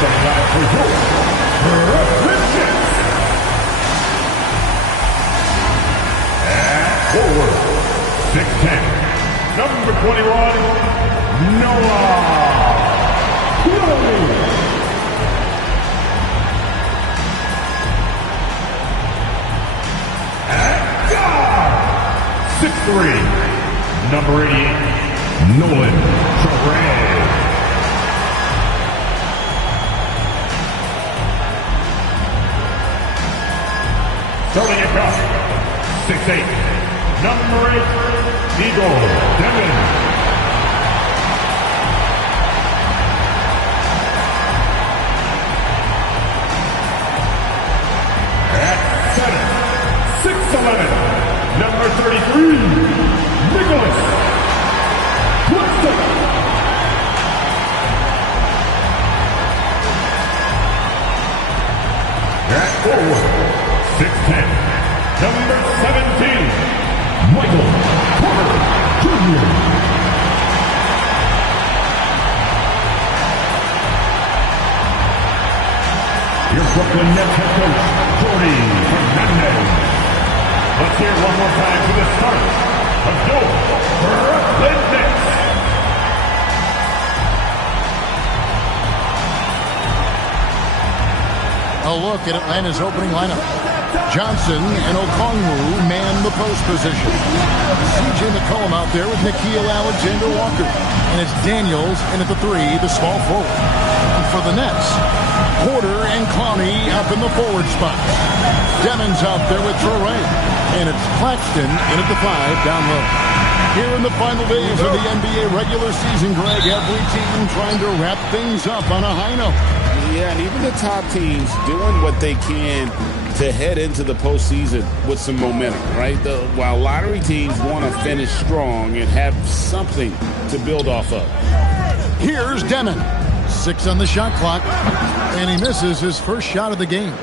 Coming out for your Brooklyn at forward, 6'10", number 21, Noah. At guard, 6'3", number 88, Nolan Trey. Starting at guard, 6'8", number 8, Eagle Devin. At center, 6'11", number 33, Nicholas Woodson. At forward, 6'10", number 17, Michael Porter Jr. Your Brooklyn Nets head coach, Jordy Fernandez. Let's hear it one more time for the start of your Brooklyn Nets. A look at Atlanta's opening lineup. Johnson and Okongwu man the post position. C.J. McCollum out there with Nickeil Alexander-Walker. And it's Daniels in at the 3, the small forward. And for the Nets, Porter and Clowney up in the forward spot. Demons out there with Traore. And it's Claxton in at the 5 down low. Here in the final days of the NBA regular season, Greg, every team trying to wrap things up on a high note. Yeah, and even the top teams doing what they can to head into the postseason with some momentum, right? While lottery teams want to finish strong and have something to build off of. Here's Demon. 6 on the shot clock, and he misses his first shot of the game.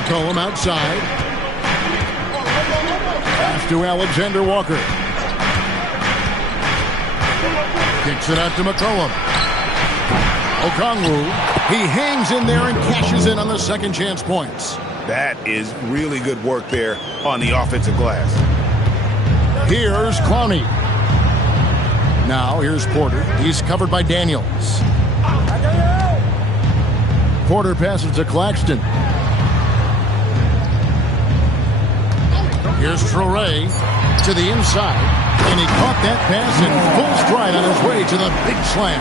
McCollum outside. Pass to Alexander Walker. Kicks it out to McCollum. Okongwu, he hangs in there and cashes in on the second chance points. That is really good work there on the offensive glass. Here's Clowney. Now here's Porter. He's covered by Daniels. Porter passes to Claxton. Here's Traore to the inside. And he caught that pass in full stride on his way to the big slam.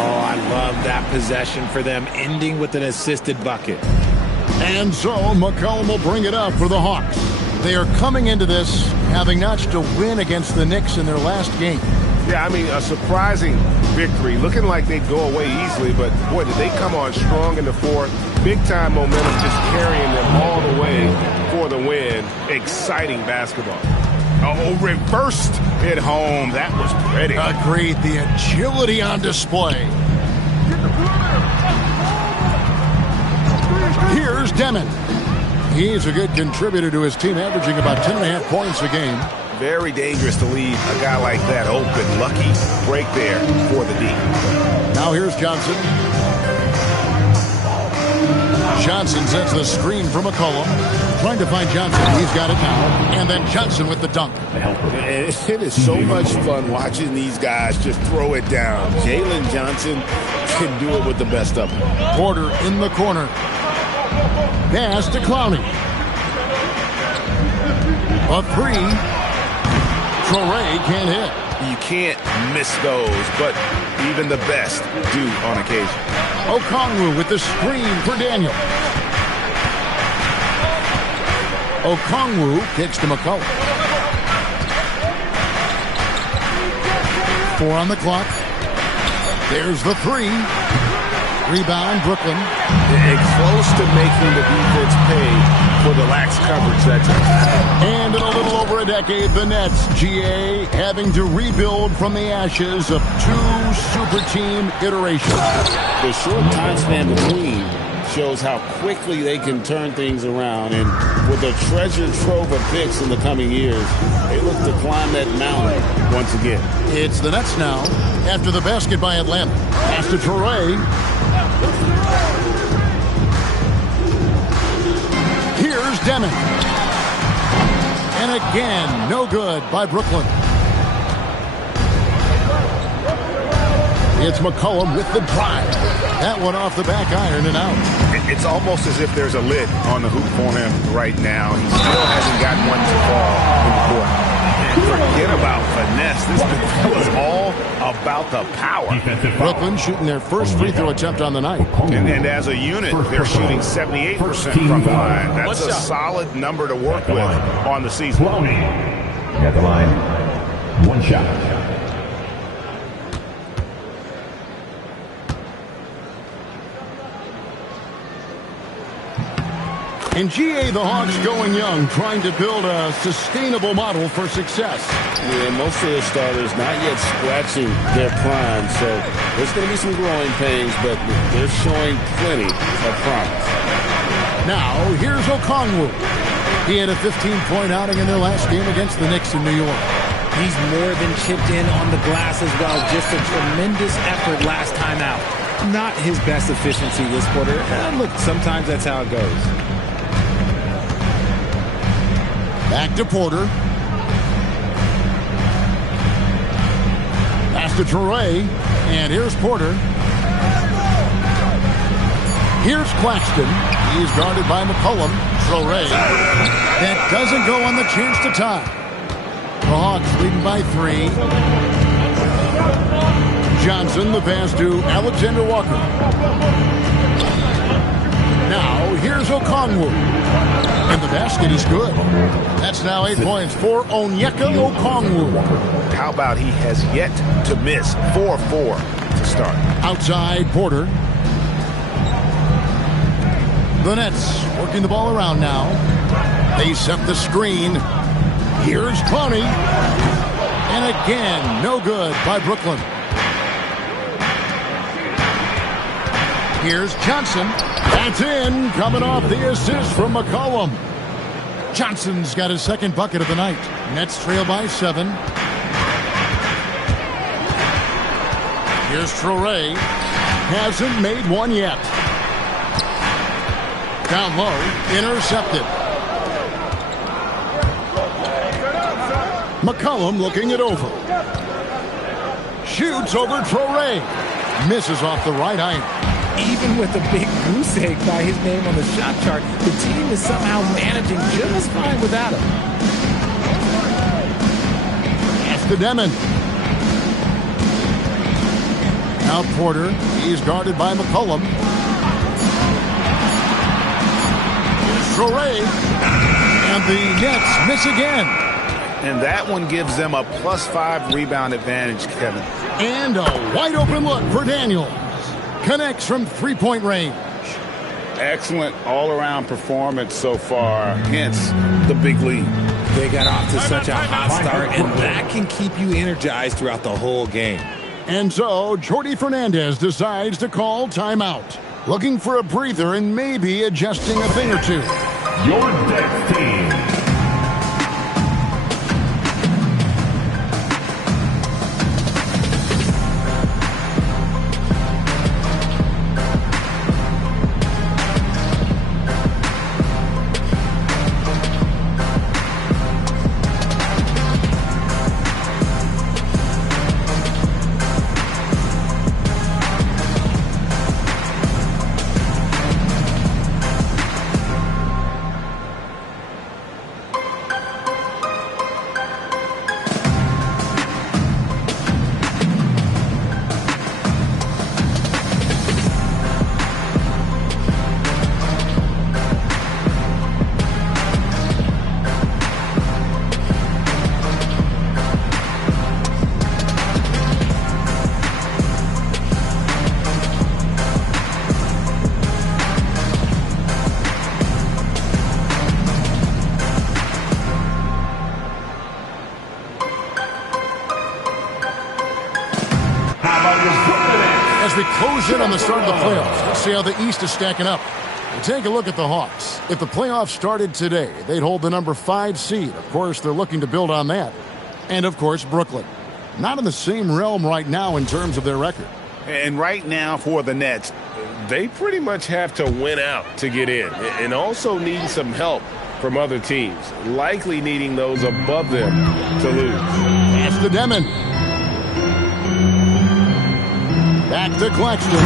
Oh, I love that possession for them, ending with an assisted bucket. And so McCollum will bring it up for the Hawks. They are coming into this having notched a win against the Knicks in their last game. Yeah, I mean, a surprising victory. Looking like they'd go away easily, but boy, did they come on strong in the fourth. Big-time momentum just carrying them all the way for the win. Exciting basketball. Oh, reversed it home. That was pretty. Agreed. The agility on display. Here's Demon. He's a good contributor to his team, averaging about 10.5 points a game. Very dangerous to leave a guy like that open. Lucky break there for the D. Now here's Johnson. Johnson sends the screen from McCollum. Trying to find Johnson. He's got it now. And then Johnson with the dunk. It is so much fun watching these guys just throw it down. Jalen Johnson can do it with the best of them. Porter in the corner. Pass to Clowney. A 3. Traore can't hit. You can't miss those, but even the best do on occasion. Okongwu with the screen for Daniel. Okongwu kicks to McCollum. 4 on the clock. There's the 3. Rebound, Brooklyn. It's close to making the defense pay for the lax coverage that time. And in a little over a decade, the Nets, GA, having to rebuild from the ashes of 2 super team iterations. The short time span between shows how quickly they can turn things around. And with a treasure trove of picks in the coming years, they look to climb that mountain once again. It's the Nets now after the basket by Atlanta. Pass to Torrey. Here's Deming. And again, no good by Brooklyn. It's McCollum with the drive. That one off the back iron and out. It's almost as if there's a lid on the hoop for him right now. He still hasn't got one to fall in the court. And forget about finesse. This was all about the power. Brooklyn shooting their first free throw attempt on the night. And as a unit, they're shooting 78% from the line. That's a solid number to work with on the season. At the line, one shot. In GA, the Hawks going young, trying to build a sustainable model for success. Yeah, most of the starters not yet scratching their prime, so there's going to be some growing pains, but they're showing plenty of promise. Now, here's Okongwu. He had a 15-point outing in their last game against the Knicks in New York. He's more than chipped in on the glass as well. Just a tremendous effort last time out. Not his best efficiency this quarter. Look, sometimes that's how it goes. Back to Porter. Pass to Torrey. And here's Porter. Here's Claxton. He's guarded by McCollum. Torrey. That doesn't go on the chance to tie. The Hawks leading by 3. Johnson, the pass to Alexander Walker. Now, here's Okongwu. And the basket is good. That's now 8 points for Onyeka Okongwu. How about he has yet to miss 4-4 to start. Outside, Porter. The Nets working the ball around now. They set the screen. Here's Clowney. And again, no good by Brooklyn. Here's Johnson. That's in, coming off the assist from McCollum. Johnson's got his second bucket of the night. Nets trail by 7. Here's Torrey. Hasn't made one yet. Down low, intercepted. McCollum looking it over. Shoots over Torrey. Misses off the right iron. Even with a big goose egg by his name on the shot chart, the team is somehow managing just fine without him. Pass to Deming. Now Porter. He's guarded by McCollum. Here's Torrey. And the Nets miss again. And that one gives them a +5 rebound advantage, Kevin. And a wide open look for Daniels. Connects from 3-point range. Excellent all-around performance so far, hence the big lead. They got off to such a hot start, and that can keep you energized throughout the whole game. And so, Jordi Fernandez decides to call timeout. Looking for a breather and maybe adjusting a thing or two. Your next team. we close in on the start of the playoffs, let's see how the East is stacking up. We'll take a look at the Hawks. If the playoffs started today, they'd hold the number 5 seed. Of course, they're looking to build on that. And, of course, Brooklyn. Not in the same realm right now in terms of their record. And right now for the Nets, they pretty much have to win out to get in. And also need some help from other teams. Likely needing those above them to lose. Pass to Demon. Back to Claxton.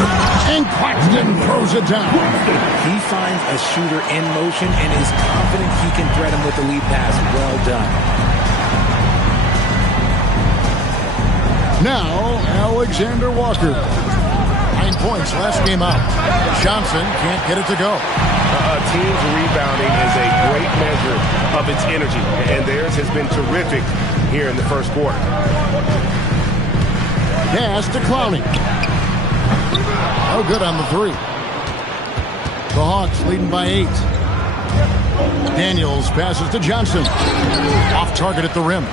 And Claxton throws it down. He finds a shooter in motion and is confident he can thread him with the lead pass. Well done. Now, Alexander Walker. 9 points last game out. Johnson can't get it to go. A team's rebounding is a great measure of its energy, and theirs has been terrific here in the first quarter. Pass to Clowney. No good on the 3. The Hawks leading by 8. Daniels passes to Johnson. Off target at the rim.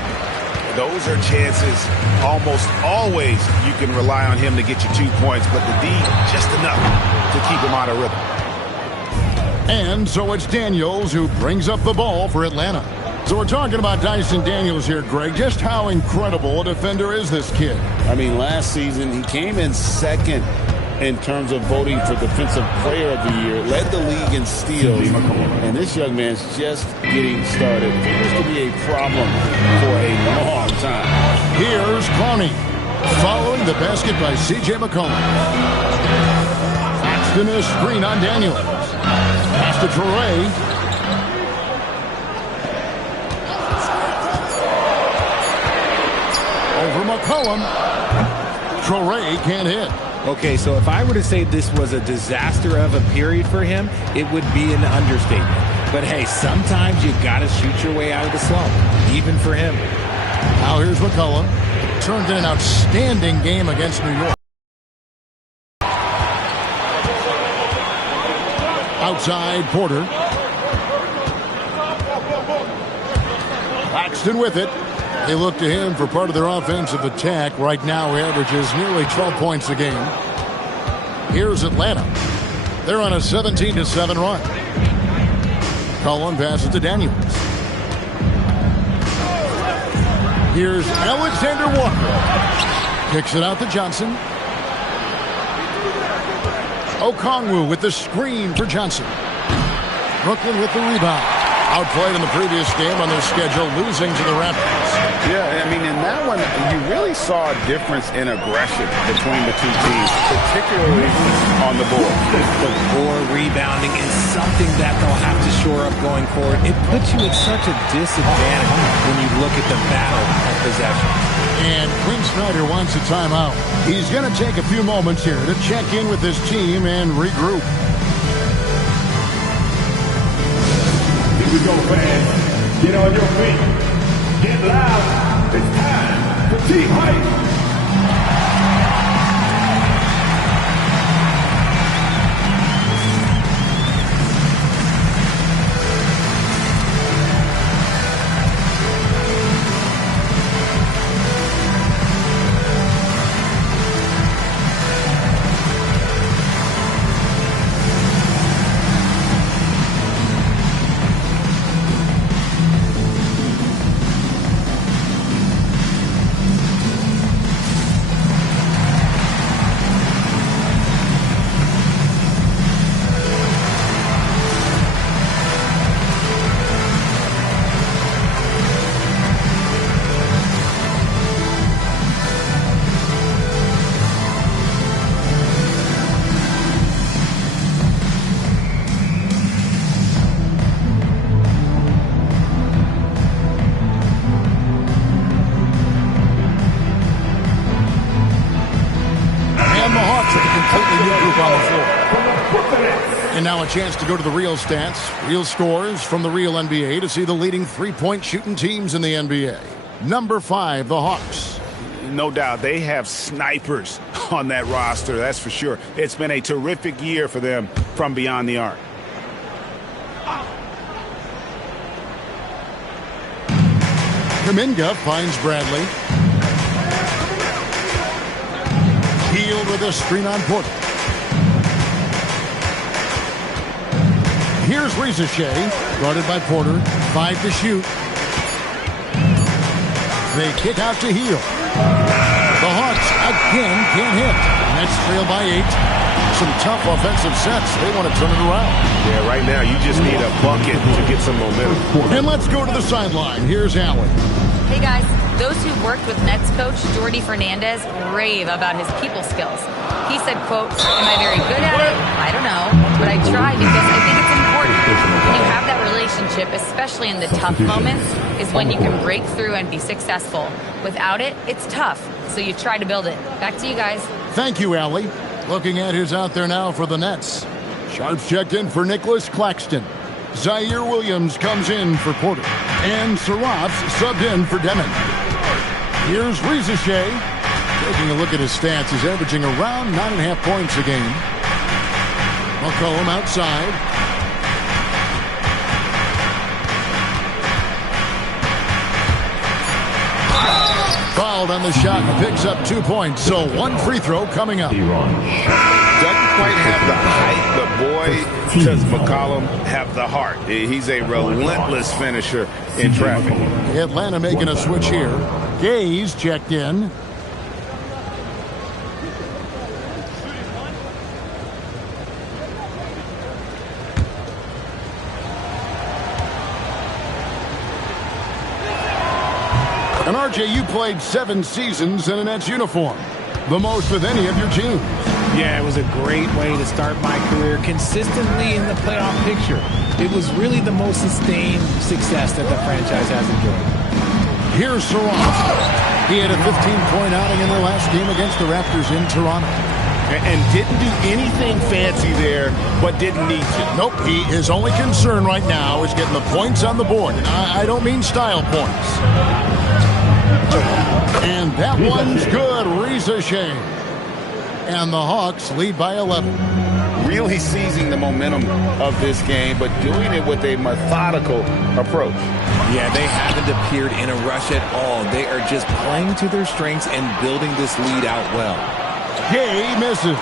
Those are chances almost always you can rely on him to get you 2 points, but the D just enough to keep him out of rhythm. And so it's Daniels who brings up the ball for Atlanta. So we're talking about Dyson Daniels here, Greg. Just how incredible a defender is this kid? I mean, last season he came in second in terms of voting for Defensive Player of the Year, led the league in steals, and this young man's just getting started. Appears to be a problem for a long time. Here's Clowney, following the basket by C.J. McCollum. Claxton a screen on Daniels. Pass to Traore. Over McCollum. Traore can't hit. Okay, so if I were to say this was a disaster of a period for him, it would be an understatement. But hey, sometimes you got to shoot your way out of the slump, even for him. Now here's McCollum. Turned in an outstanding game against New York. Outside Porter. Claxton with it. They look to him for part of their offensive attack. Right now, he averages nearly 12 points a game. Here's Atlanta. They're on a 17-7 run. Cullen passes to Daniels. Here's Alexander Walker. Kicks it out to Johnson. Okongwu with the screen for Johnson. Brooklyn with the rebound. Outplayed in the previous game on their schedule, losing to the Raptors. Yeah, I mean, in that one, you really saw a difference in aggression between the two teams, particularly on the board. The poor rebounding is something that they'll have to shore up going forward. It puts you at such a disadvantage when you look at the battle of possession. And Quinn Snyder wants a timeout. He's going to take a few moments here to check in with his team and regroup. Here we go, fans. Get on your feet. Get loud. It's time for Team Hype. And now a chance to go to the real stats, real scores from the real NBA to see the leading three-point shooting teams in the NBA. Number 5, the Hawks. No doubt, they have snipers on that roster, that's for sure. It's been a terrific year for them from beyond the arc. Kuminga finds Bradley. Healed with with a screen on Porter. Here's Ricochet, guarded by Porter. 5 to shoot. They kick out to Heel. The Hawks again can't hit. Nets trail by 8. Some tough offensive sets. They want to turn it around. Yeah, right now you just need a bucket to get some momentum. And let's go to the sideline. Here's Allen. Hey guys, those who worked with Nets coach Jordi Fernandez rave about his people skills. He said, quote, "Am I very good at it? I don't know, but I try because I think it's important. When you have that relationship, especially in the tough moments, is when you can break through and be successful. Without it, it's tough, so you try to build it." Back to you guys. Thank you, Allie. Looking at who's out there now for the Nets. Sharps checked in for Nicholas Claxton. Zaire Williams comes in for Porter. And Saraf's subbed in for Demon. Here's Ricochet. Taking a look at his stats, he's averaging around 9.5 points a game. McCollum outside. Fouled on the shot and picks up 2 points. So 1 free throw coming up. Doesn't quite have the height, but boy, does McCollum have the heart. He's a relentless finisher in traffic. Atlanta making a switch here. Gaze checked in. And RJ, you played 7 seasons in a Nets uniform. The most with any of your teams. Yeah, it was a great way to start my career consistently in the playoff picture. It was really the most sustained success that the franchise has enjoyed. Here's Saraf. He had a 15-point outing in their last game against the Raptors in Toronto. And didn't do anything fancy there, but didn't need to. Nope, his only concern right now is getting the points on the board. And I don't mean style points. And that one's good. Ricochet. And the Hawks lead by 11. Really seizing the momentum of this game, but doing it with a methodical approach. Yeah, they haven't appeared in a rush at all. They are just playing to their strengths and building this lead out well. Gay misses.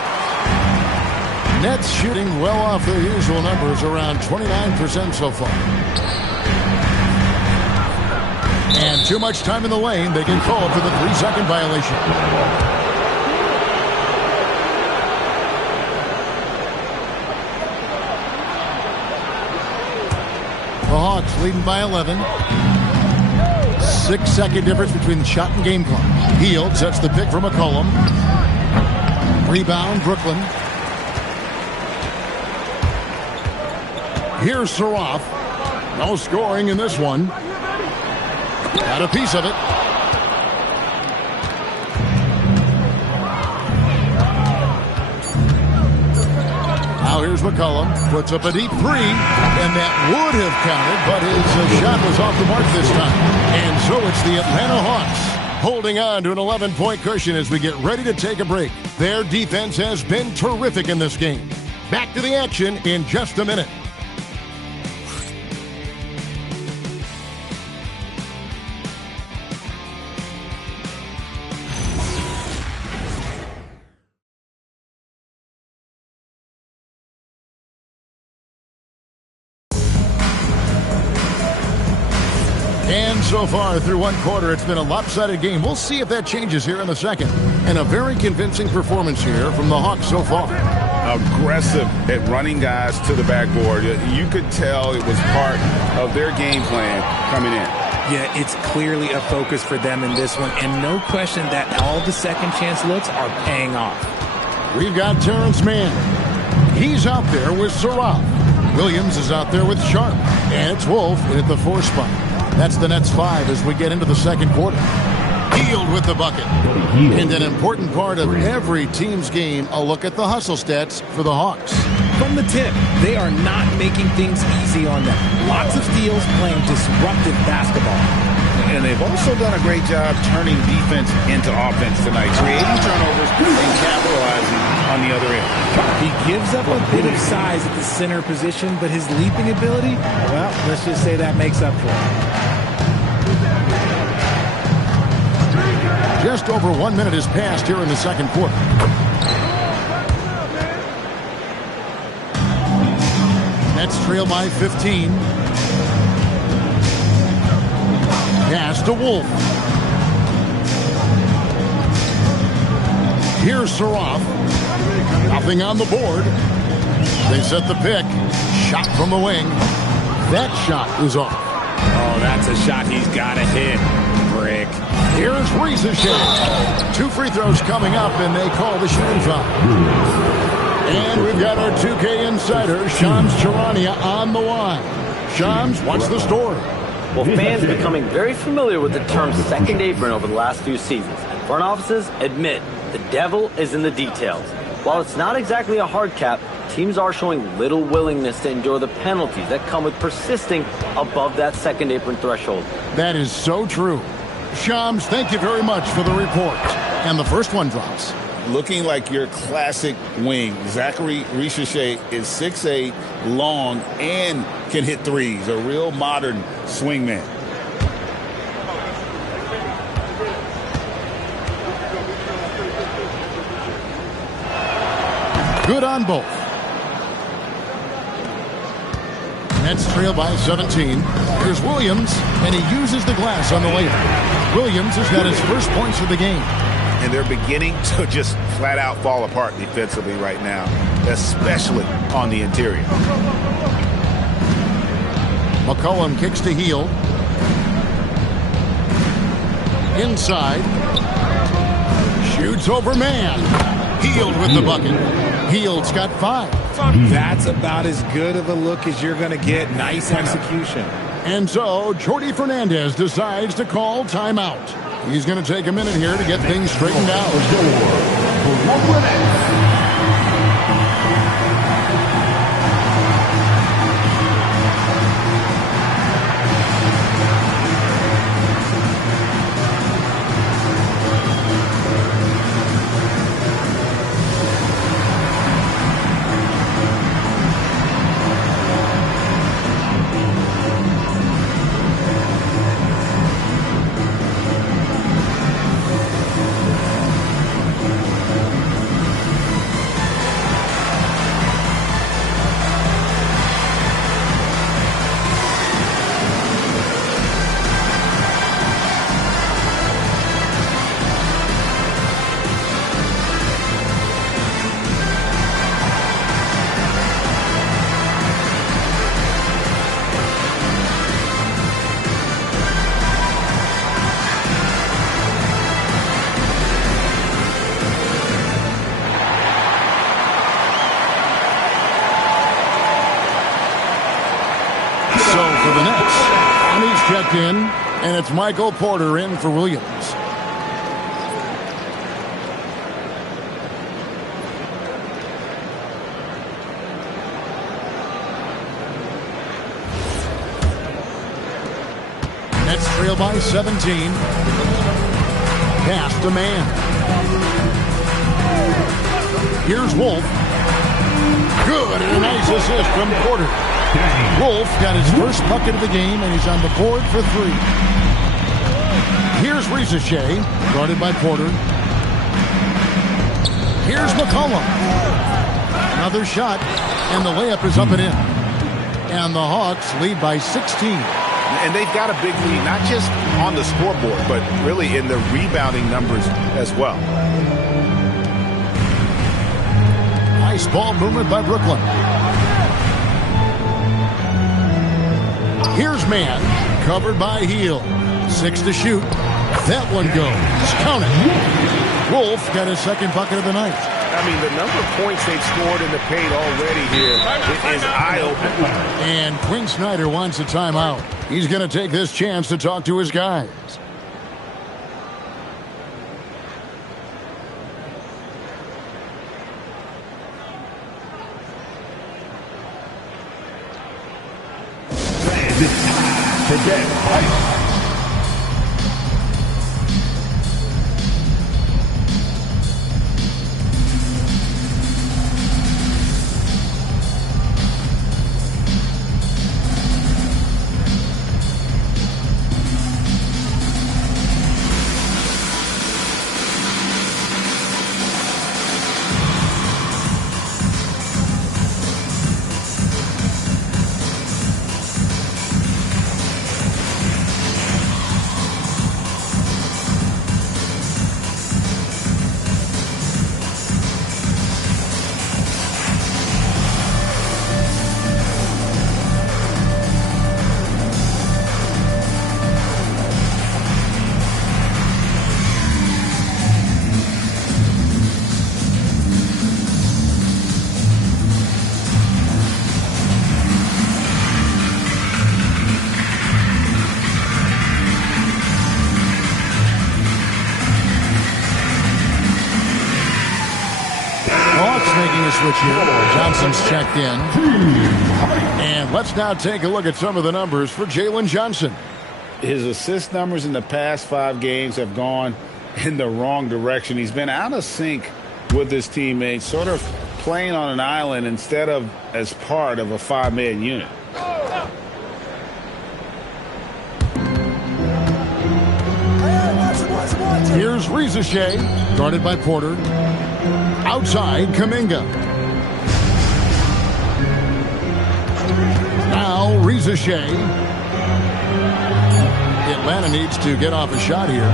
Nets shooting well off their usual numbers, around 29% so far. And too much time in the lane. They get called for the 3-second violation. The Hawks leading by 11. 6-second difference between the shot and game clock. Hield sets the pick for McCollum. Rebound, Brooklyn. Here's Saraf. No scoring in this one. Got a piece of it. Now here's McCollum. Puts up a deep 3. And that would have counted, but his shot was off the mark this time. And so it's the Atlanta Hawks holding on to an 11-point cushion as we get ready to take a break. Their defense has been terrific in this game. Back to the action in just a minute. And so far through one quarter, it's been a lopsided game. We'll see if that changes here in the second. And a very convincing performance here from the Hawks so far. Aggressive at running guys to the backboard. You could tell it was part of their game plan coming in. Yeah, it's clearly a focus for them in this one. And no question that all the second chance looks are paying off. We've got Terrence Mann. He's out there with Saraf. Williams is out there with Sharp. And it's Wolf in at the 4 spot. That's the Nets 5 as we get into the second quarter. Hield with the bucket. And an important part of every team's game, a look at the hustle stats for the Hawks. From the tip, they are not making things easy on them. Lots of steals, playing disruptive basketball. And they've also done a great job turning defense into offense tonight, creating turnovers and capitalizing on the other end. He gives up a bit of size at the center position, but his leaping ability, well, let's just say that makes up for it. Just over 1 minute has passed here in the second quarter. Mets trail by 15. Pass to Wolf. Here's Saroff. Nothing on the board. They set the pick. Shot from the wing. That shot is off. Oh, that's a shot he's got to hit. Brick. Here's Ricochet. 2 free throws coming up, and they call the shooting foul. And we've got our 2K insider, Shams Charania, on the line. Shams, what's the story? Well, fans are becoming very familiar with the term second apron over the last few seasons. And front offices admit the devil is in the details. While it's not exactly a hard cap, teams are showing little willingness to endure the penalties that come with persisting above that second apron threshold. That is so true. Shams, thank you very much for the report. And the first one drops. Looking like your classic wing. Zachary Ricochet is 6'8", long, and can hit threes. A real modern swingman. Good on both. Nets trail by 17. Here's Williams, and he uses the glass on the layup. Williams has got his first points of the game. And they're beginning to just flat out fall apart defensively right now, especially on the interior. McCollum kicks to Heel. Inside. Shoots over man. Healed with the bucket. Healed's got 5. That's about as good of a look as you're going to get. Nice execution. And so, Jordi Fernandez decides to call timeout. He's going to take a minute here to get things straightened out. For 1 minute. For the Nets, and he's checked in, and it's Michael Porter in for Williams. Nets trail by 17. Pass to man. Here's Wolf. Good, and a nice assist from Porter. Wolf got his first bucket of the game, and he's on the board for 3. Here's Ricochet, guarded by Porter. Here's McCollum. Another shot, and the layup is up and in. And the Hawks lead by 16. And they've got a big lead, not just on the scoreboard, but really in the rebounding numbers as well. Nice ball movement by Brooklyn. Here's man, covered by Heel. 6 to shoot. That one goes. Count it. Wolf got his second bucket of the night. I mean, the number of points they've scored in the paint already here is eye-opening. And Quinn Snyder wants a timeout. He's going to take this chance to talk to his guys. It's time to get hyped. making a switch here. Johnson's checked in. And let's now take a look at some of the numbers for Jalen Johnson. His assist numbers in the past 5 games have gone in the wrong direction. He's been out of sync with his teammates, sort of playing on an island instead of as part of a 5-man unit. Here's Rizeshe, guarded by Porter. Outside, Kuminga. Now, Rizeshe. Atlanta needs to get off a shot here.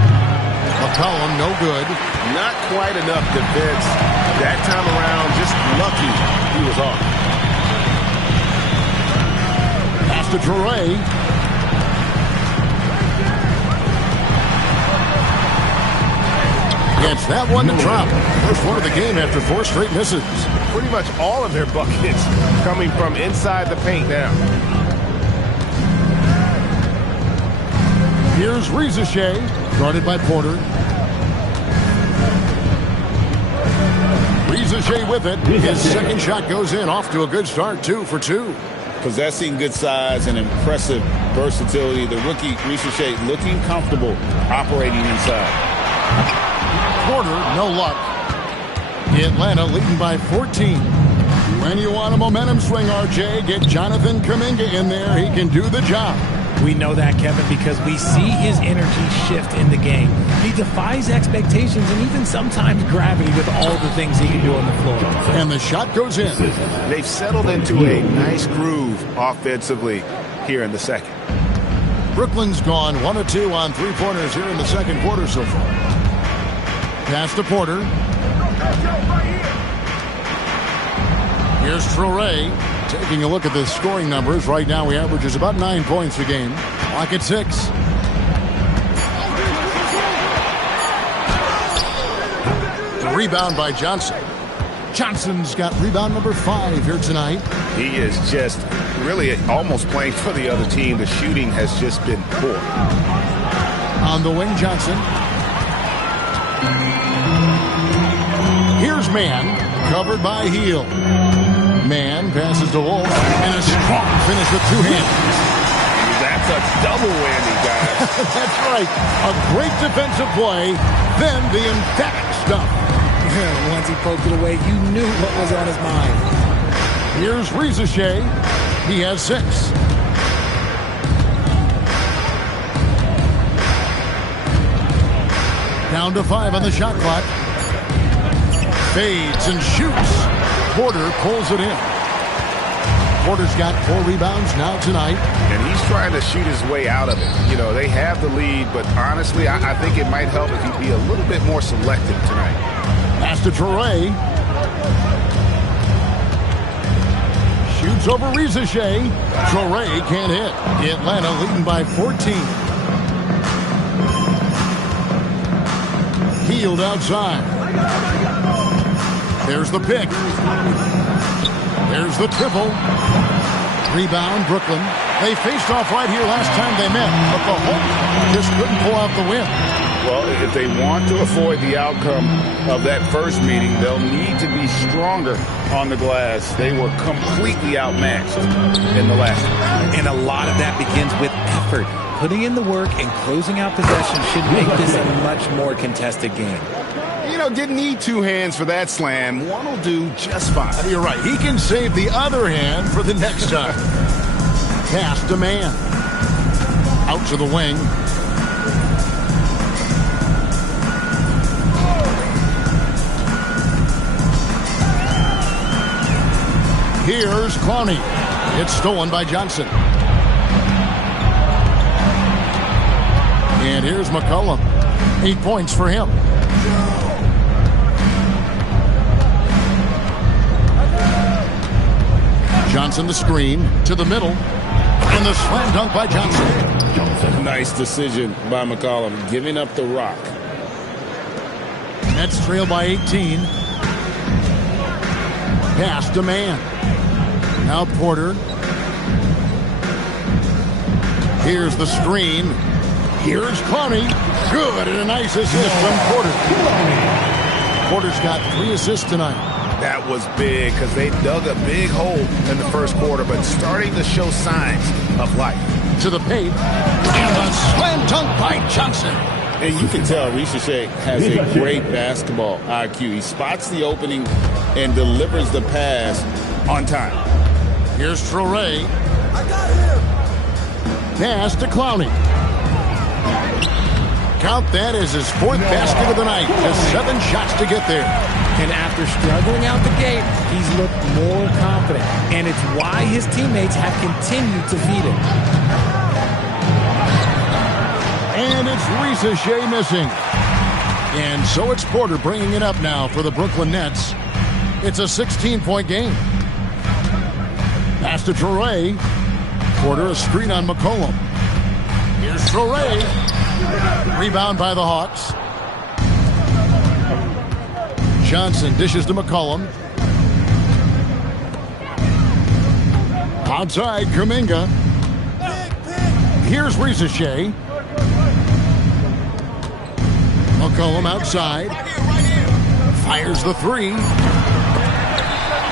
McCollum, no good. Not quite enough defense. That time around, just lucky he was off. Pass to Traore. Gets that one to drop. First one of the game after 4 straight misses. Pretty much all of their buckets coming from inside the paint now. Here's Rizeshe, guarded by Porter. Rizeshe with it. His second shot goes in. Off to a good start, 2 for 2. Possessing good size and impressive versatility. The rookie, Rizeshe, looking comfortable operating inside. Porter, no luck. Atlanta leading by 14. When you want a momentum swing, RJ, get Jonathan Kuminga in there. He can do the job. We know that, Kevin, because we see his energy shift in the game. He defies expectations and even sometimes gravity with all the things he can do on the floor. And the shot goes in. They've settled into a nice groove offensively here in the second. Brooklyn's gone 1 of 2 on 3-pointers here in the second quarter so far. Pass to Porter. Here's Traore. Taking a look at the scoring numbers. Right now he averages about 9 points a game. Clock at 6. The rebound by Johnson. Johnson's got rebound number 5 here tonight. He is just really almost playing for the other team. The shooting has just been poor. On the wing, Johnson. Here's Mann, covered by Heel. Mann passes to Wolf, and a strong finish with 2 hands. That's a double whammy, guys. That's right. A great defensive play, then the emphatic stuff. Once he poked it away, you knew what was on his mind. Here's Rizeshe. He has 6. Down to 5 on the shot clock. Fades and shoots. Porter pulls it in. Porter's got 4 rebounds now tonight. And he's trying to shoot his way out of it. You know, they have the lead, but honestly, I think it might help if he'd be a little bit more selective tonight. Pass to Traore. Shoots over Rizeshe. Traore can't hit. Atlanta leading by 14. Healed outside. There's the pick. There's the triple. Rebound, Brooklyn. They faced off right here last time they met, but the Hawks just couldn't pull out the win. Well, if they want to avoid the outcome of that first meeting, they'll need to be stronger on the glass. They were completely outmatched in the last one. And a lot of that begins with effort. Putting in the work and closing out possession should make this a much more contested game. You know, didn't need 2 hands for that slam. One will do just fine. You're right. He can save the other hand for the next time. Pass to Mann. Out to the wing. Here's Clowney. It's stolen by Johnson. And here's McCollum. 8 points for him. Johnson the screen to the middle. And the slam dunk by Johnson. Nice decision by McCollum, giving up the rock. Nets trail by 18. Pass to Mann. Now Porter. Here's the screen. Here's Clowney. Good, and a nice assist from Porter. Porter's got 3 assists tonight. That was big because they dug a big hole in the first quarter, but starting to show signs of life. To the paint, and a slam dunk by Johnson. And you can tell Ricochet has a great basketball IQ. He spots the opening and delivers the pass on time. Here's Traore. I got him. Pass to Clowney. Count that as his fourth basket of the night. Just 7 shots to get there. And after struggling out the gate, he's looked more confident. And it's why his teammates have continued to feed him. And it's Ricochet missing. And so it's Porter bringing it up now for the Brooklyn Nets. It's a 16-point game. Pass to Traore. Porter a screen on McCollum. Here's Traore. Rebound by the Hawks. Johnson dishes to McCollum. Outside, Kuminga. Here's Ricochet. McCollum outside. Fires the 3.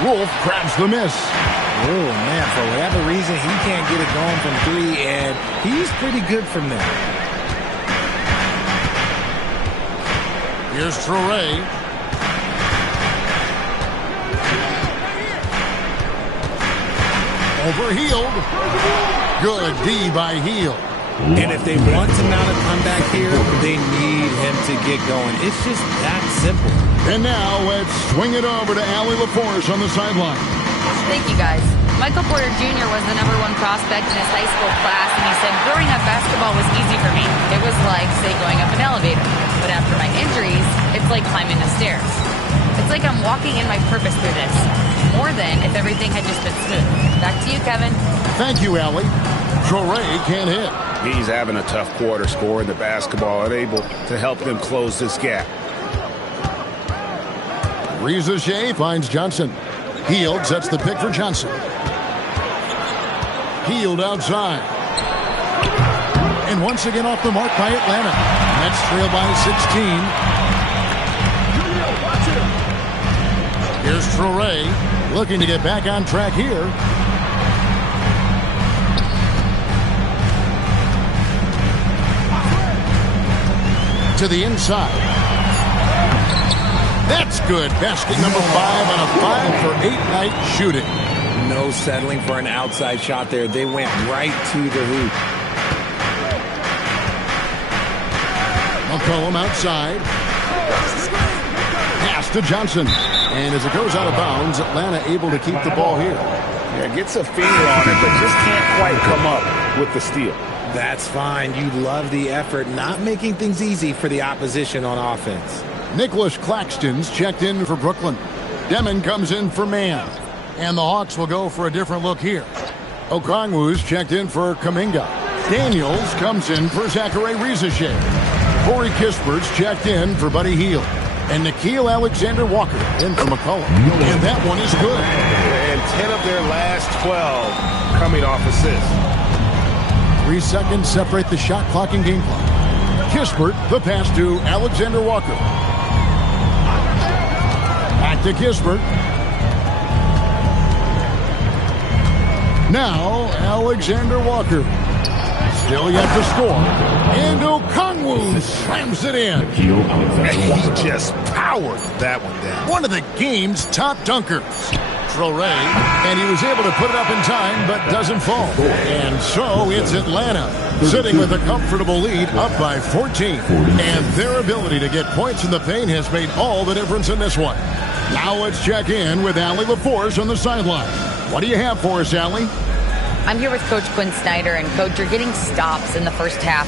Wolf grabs the miss. Oh, man, for whatever reason, he can't get it going from 3, and he's pretty good from there. Here's Traore. Over Hield. Good D by Hield. And if they want to mount a comeback here, they need him to get going. It's just that simple. And now let's swing it over to Allie LaForce on the sideline. Thank you, guys. Michael Porter Jr. was the #1 prospect in his high school class, and he said, growing up, basketball was easy for me. It was like, say, going up an elevator. But after my injuries, it's like climbing the stairs. It's like I'm walking in my purpose through this, more than if everything had just been smooth. Back to you, Kevin. Thank you, Allie. Traore can't hit. He's having a tough quarter, scoring the basketball, unable to help them close this gap. Ricochet finds Johnson. Hield sets the pick for Johnson. Hield outside. And once again off the mark by Atlanta. Nets trail by 16. Here's Traore looking to get back on track here. To the inside. That's good. Basket number 5 on a 5-for-8 night shooting. No settling for an outside shot there. They went right to the hoop. McCollum outside. Pass to Johnson. And as it goes out of bounds, Atlanta able to keep the ball here. Yeah, gets a finger on it, but just can't quite come up with the steal. That's fine. You love the effort, not making things easy for the opposition on offense. Nicholas Claxton's checked in for Brooklyn. Demon comes in for man. And the Hawks will go for a different look here. Okongwu's checked in for Kuminga. Daniels comes in for Zachary Ricochet. Corey Kispert's checked in for Buddy Hield. And Nickeil Alexander-Walker in for McCollum. And that one is good. And 10 of their last 12 coming off assists. 3 seconds separate the shot clock and game clock. Kispert, the pass to Alexander-Walker. Back to Kispert. Now, Alexander-Walker. Still yet to score. And Okongwu slams it in. He just powered that one down. One of the game's top dunkers. Traore, and he was able to put it up in time, but doesn't fall. And so it's Atlanta, sitting with a comfortable lead, up by 14. And their ability to get points in the paint has made all the difference in this one. Now let's check in with Allie LaForce on the sideline. What do you have for us, Allie? I'm here with Coach Quinn Snyder, and Coach, you're getting stops in the first half.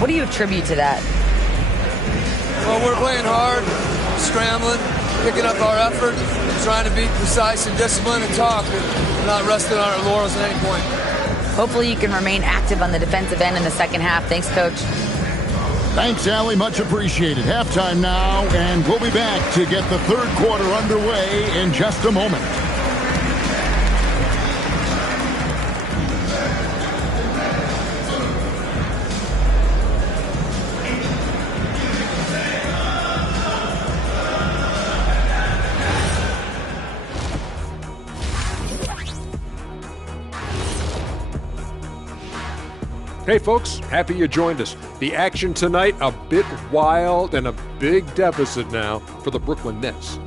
What do you attribute to that? Well, we're playing hard, scrambling, picking up our effort, trying to be precise and disciplined and talk, and not resting on our laurels at any point. Hopefully you can remain active on the defensive end in the second half. Thanks, Coach. Thanks, Allie. Much appreciated. Halftime now, and we'll be back to get the third quarter underway in just a moment. Hey folks, happy you joined us. The action tonight, a bit wild and a big deficit now for the Brooklyn Nets.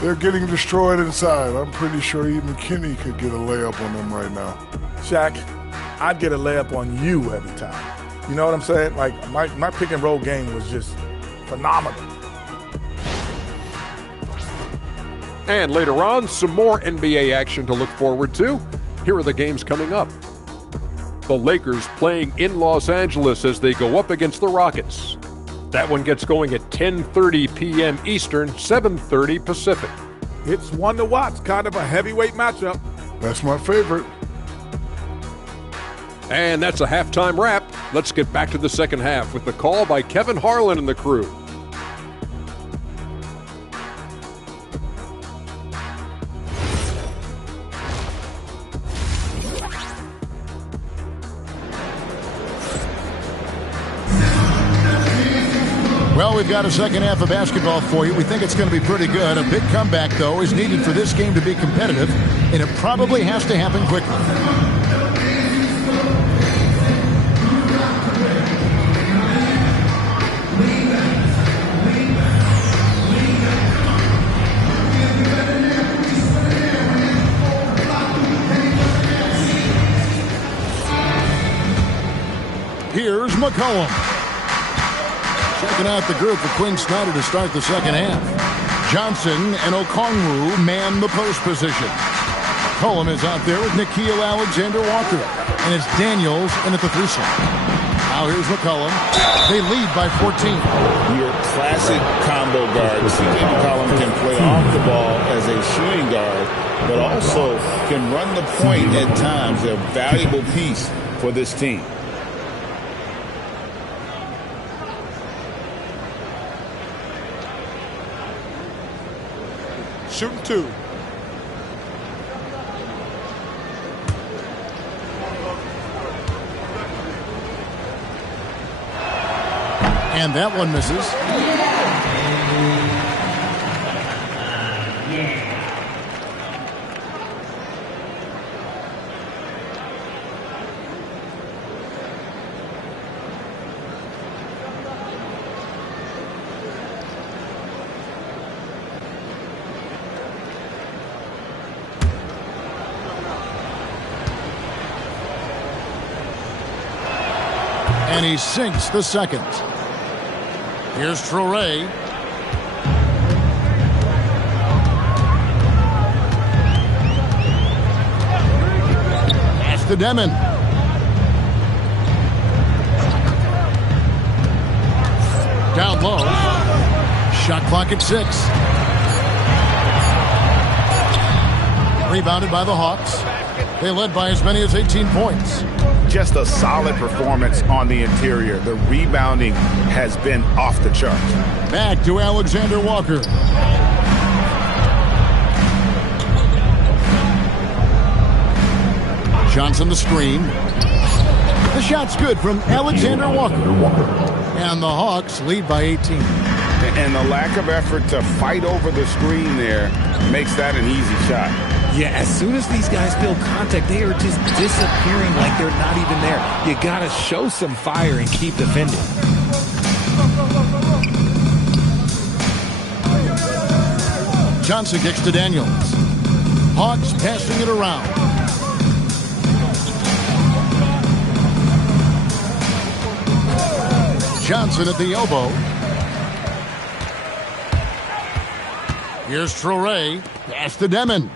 They're getting destroyed inside. I'm pretty sure even Kenny could get a layup on them right now. Shaq, I'd get a layup on you every time. You know what I'm saying? Like, my pick and roll game was just phenomenal. And later on, some more NBA action to look forward to. Here are the games coming up. The Lakers playing in Los Angeles as they go up against the Rockets. That one gets going at 10:30 p.m. Eastern, 7:30 Pacific. It's one to watch, kind of a heavyweight matchup. That's my favorite. And that's a halftime wrap. Let's get back to the second half with the call by Kevin Harlan and the crew. Well, we've got a second half of basketball for you. We think it's going to be pretty good. A big comeback, though, is needed for this game to be competitive, and it probably has to happen quickly. Here's McCollum. Checking out the group for Quinn Snyder to start the second half. Johnson and Okongwu man the post position. McCollum is out there with Nickeil Alexander-Walker. And it's Daniels in at the threesome. Now here's McCollum. They lead by 14. Your classic combo guard. CJ McCollum can play off the ball as a shooting guard, but also can run the point at times. A valuable piece for this team. Shooting two. And that one misses. And he sinks the second. Here's Traoré. Pass to Demon. Down low. Shot clock at 6. Rebounded by the Hawks. They led by as many as 18 points. Just a solid performance on the interior. The rebounding has been off the charts. Back to Alexander-Walker. Johnson the screen. The shot's good from Alexander-Walker. And the Hawks lead by 18. And the lack of effort to fight over the screen there makes that an easy shot. Yeah, as soon as these guys feel contact, they are just disappearing like they're not even there. You got to show some fire and keep defending. Johnson kicks to Daniels. Hawks passing it around. Johnson at the elbow. Here's Traoré. Pass to Demon.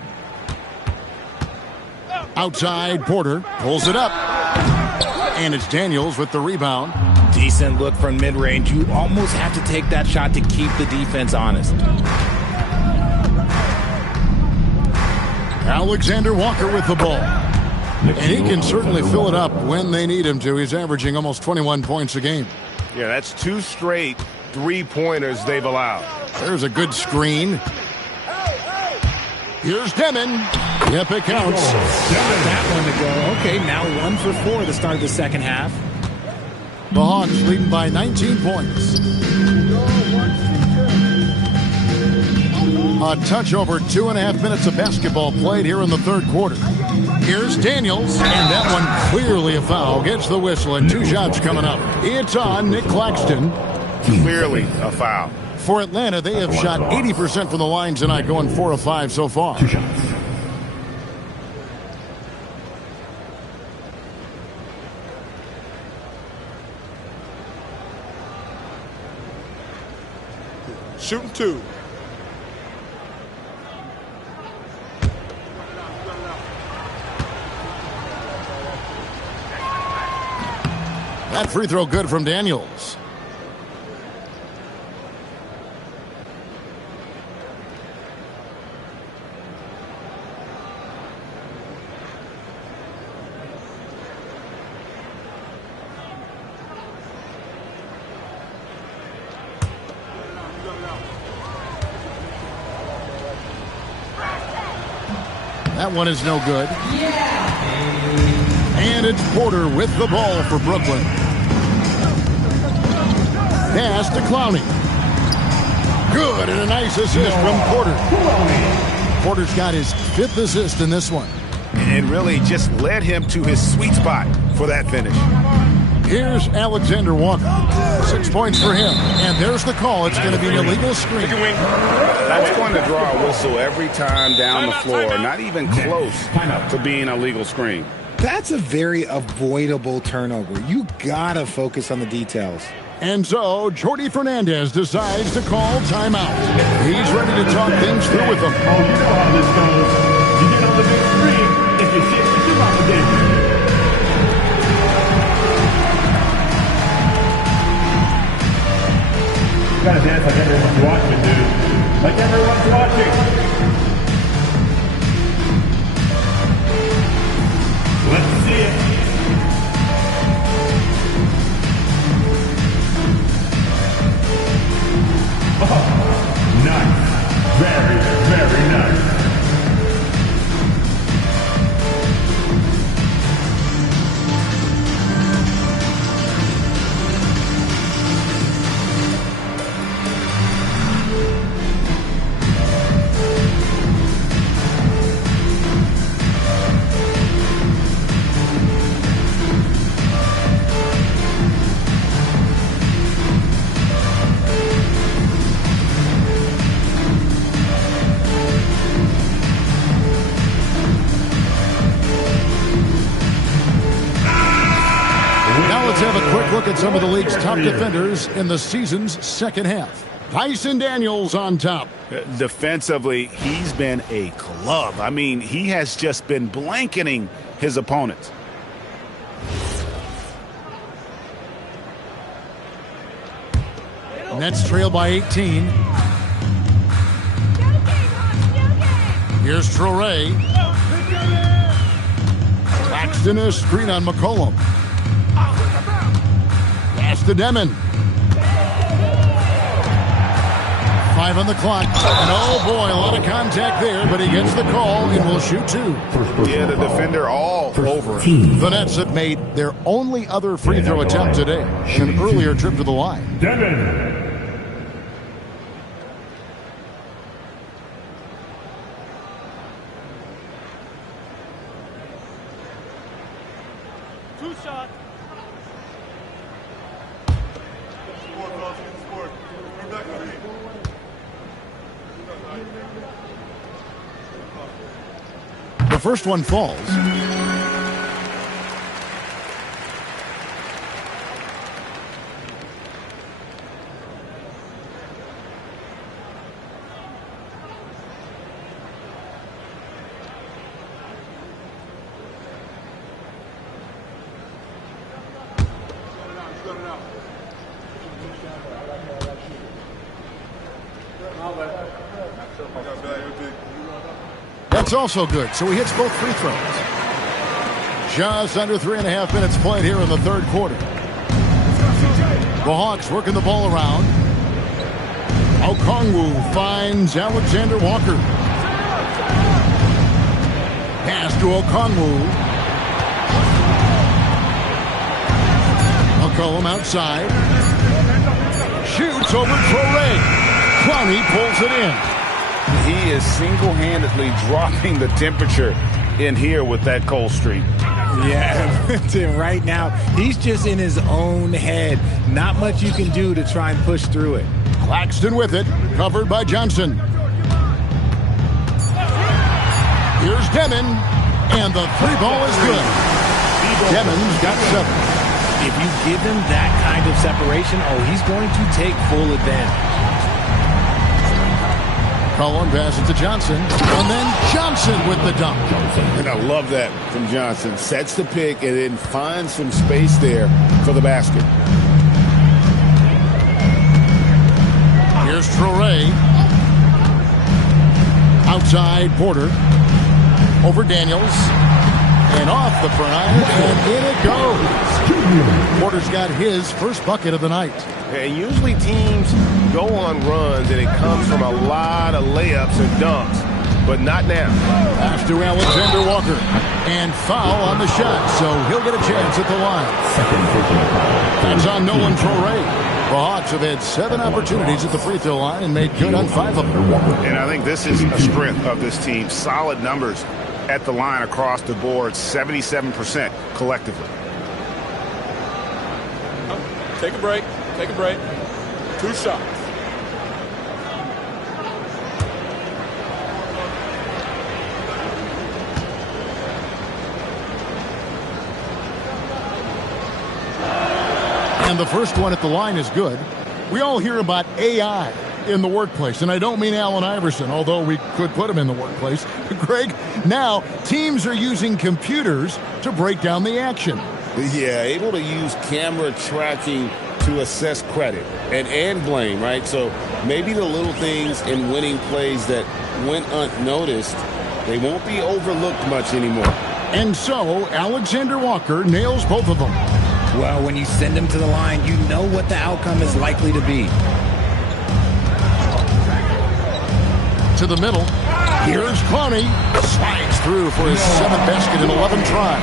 Outside, Porter pulls it up. And it's Daniels with the rebound. Decent look from mid-range. You almost have to take that shot to keep the defense honest. Alexander-Walker with the ball. And he can certainly fill it up when they need him to. He's averaging almost 21 points a game. Yeah, that's 2 straight 3-pointers they've allowed. There's a good screen. Here's Demon. Yep, it counts. That one to go. Okay, now 1 for 4 to start the second half. The Hawks leading by 19 points. A touch over 2.5 minutes of basketball played here in the third quarter. Here's Daniels, and that one clearly a foul. Gets the whistle, and 2 shots coming up. It's on Nick Claxton. Clearly a foul. For Atlanta, they have shot 80% from the line tonight, going 4 of 5 so far. 2 shots. Shooting 2. That free throw good from Daniels. That one is no good. And it's Porter with the ball for Brooklyn. Pass to Clowney. Good, and a nice assist from Porter. Porter's got his 5th assist in this one. And really just led him to his sweet spot for that finish. Here's Alexander Walker. 6 points for him. And there's the call. It's going to be an illegal screen. That's going to draw a whistle every time down the floor. Not even close to being a legal screen. That's a very avoidable turnover. You got to focus on the details. And so, Jordi Fernandez decides to call timeout. He's ready to talk things through with them. Oh, you know how this goes. You get on the big screen. If you see it, you're obligated. You gotta dance like everyone's watching, dude. Like everyone's watching. Let's see it. Oh, nice. Very, very nice. Let's have a quick look at some of the league's top defenders in the season's second half. Tyson Daniels on top. Defensively, he's been a club. I mean, he has just been blanketing his opponents. Nets trail by 18. Here's Traore. Claxton a screen on McCollum. Pass to Demon. 5 on the clock. And oh boy, a lot of contact there, but he gets the call and will shoot 2. Yeah, the defender all over him. The Nets have made their only other free throw attempt today in an earlier trip to the line. Demon. The first one falls. That's also good, so he hits both free throws. Just under 3.5 minutes played here in the third quarter. The Hawks working the ball around. Okongwu finds Alexander Walker. Pass to Okongwu. McCollum outside. Shoots over Traore. Clowney pulls it in. He is single-handedly dropping the temperature in here with that cold streak. Yeah, Tim, right now, he's just in his own head. Not much you can do to try and push through it. Claxton with it, covered by Johnson. Here's Demon, and the three ball is good. Demon's got 7. If you give him that kind of separation, he's going to take full advantage. Cullen passes to Johnson, and then Johnson with the dunk. And I love that from Johnson. Sets the pick and then finds some space there for the basket. Here's Traore. Outside Porter. Over Daniels. And off the front, and in it goes. Porter's got his first bucket of the night. And usually teams go on runs, and it comes from a lot of layups and dunks, but not now. Pass to Alexander Walker, and foul on the shot, so he'll get a chance at the line. That's on Nolan Traore. The Hawks have had 7 opportunities at the free throw line and made good on 5 of them. And I think this is a strength of this team. Solid numbers at the line across the board, 77% collectively. Take a break. Take a break. 2 shots. And the first one at the line is good. We all hear about AI in the workplace, and I don't mean Allen Iverson, although we could put him in the workplace. Greg, now teams are using computers to break down the action. Yeah, able to use camera tracking to assess credit and blame, right? So maybe the little things in winning plays that went unnoticed, they won't be overlooked much anymore. And so Alexander Walker nails both of them. Well, when you send him to the line, you know what the outcome is likely to be. To the middle. Here's Clowney. Slides through for his 7th basket in 11 tries.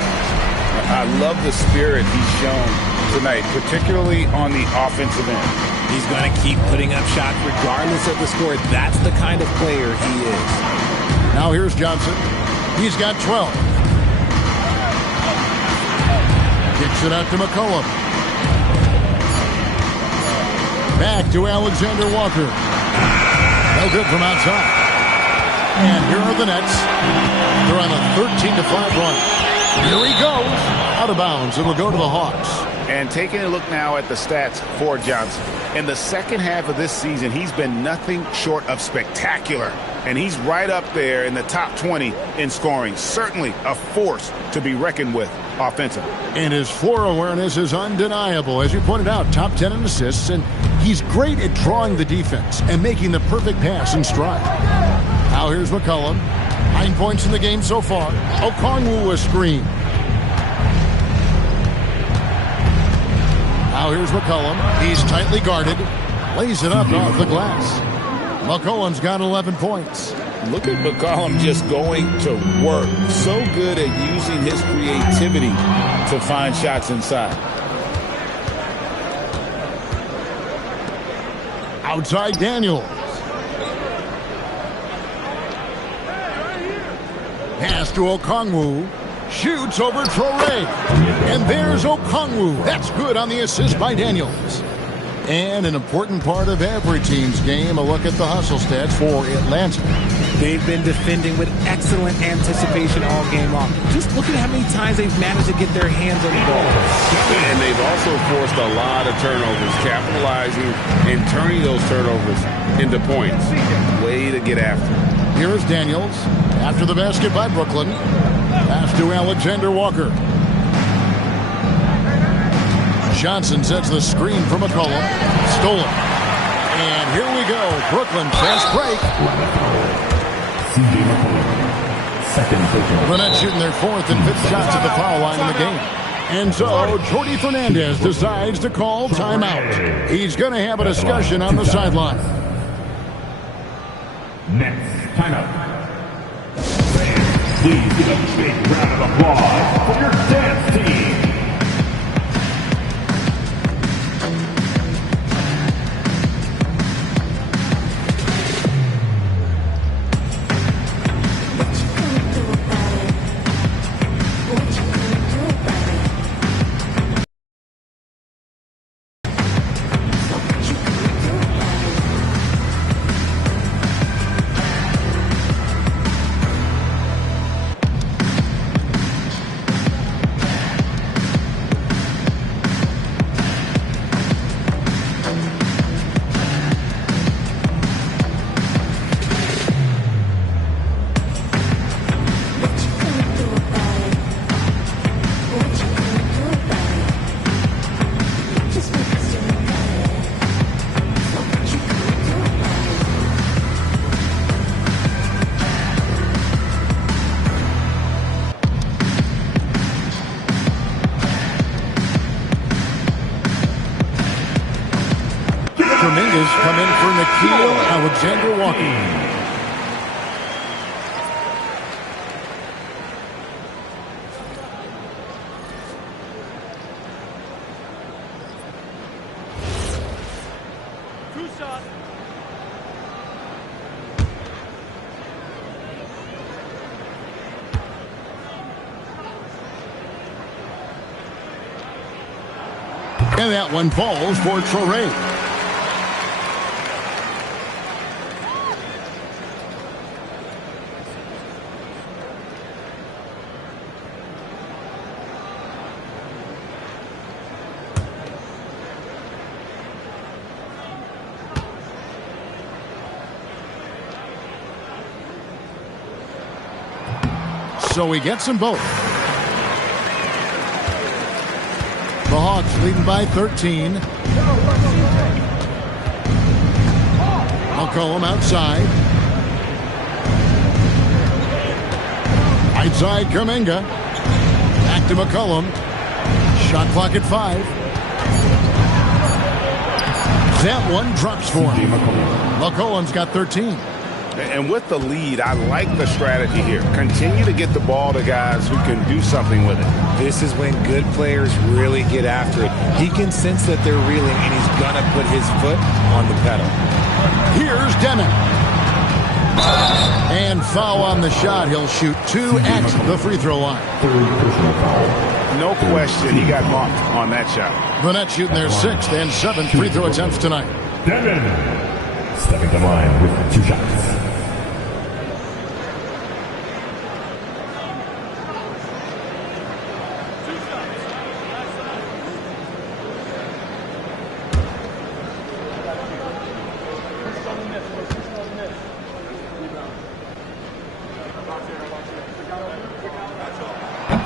I love the spirit he's shown tonight, particularly on the offensive end. He's going to keep putting up shots regardless of the score. That's the kind of player he is. Now here's Johnson. He's got 12. Kicks it out to McCollum. Back to Alexander Walker. No good from outside. And here are the Nets. They're on a 13-5 run. Here he goes. Out of bounds. It'll go to the Hawks. And taking a look now at the stats for Johnson. In the second half of this season, he's been nothing short of spectacular. And he's right up there in the top 20 in scoring. Certainly a force to be reckoned with offensively. And his floor awareness is undeniable. As you pointed out, top 10 in assists. And he's great at drawing the defense and making the perfect pass in stride. Now here's McCollum. 9 points in the game so far. Okongwu a screen. Now here's McCollum. He's tightly guarded. Lays it up off the glass. McCollum's got 11 points. Look at McCollum just going to work. So good at using his creativity to find shots inside. Outside Daniels. Pass to Okongwu. Shoots over Traore. And there's Okongwu. That's good on the assist by Daniels. And an important part of every team's game, a look at the hustle stats for Atlanta. They've been defending with excellent anticipation all game long. Just look at how many times they've managed to get their hands on the ball. And they've also forced a lot of turnovers, capitalizing and turning those turnovers into points. Way to get after. Here's Daniels. After the basket by Brooklyn. Pass to Alexander Walker. Johnson sets the screen for McCollum. Stolen. And here we go. Brooklyn fast break. The Nets shooting their 4th and 5th shots at the foul line in the game. And so Jordi Fernandez decides to call timeout. He's going to have a discussion on the sideline. Nets timeout. Please give a big round of applause for your dance team. in for Nickeil Alexander-Walker. And that one falls for Traore. So he gets them both. The Hawks leading by 13. McCollum outside. Outside Kuminga. Back to McCollum. Shot clock at 5. That one drops for him. McCollum's got 13. And with the lead, I like the strategy here. Continue to get the ball to guys who can do something with it. This is when good players really get after it. He can sense that they're reeling, and he's going to put his foot on the pedal. Here's Deming. And foul on the shot. He'll shoot 2 at the free throw line. No question, he got marked on that shot. The Nets shooting their 6th and 7th free throw attempts tonight. Deming stepping to the line with 2 shots.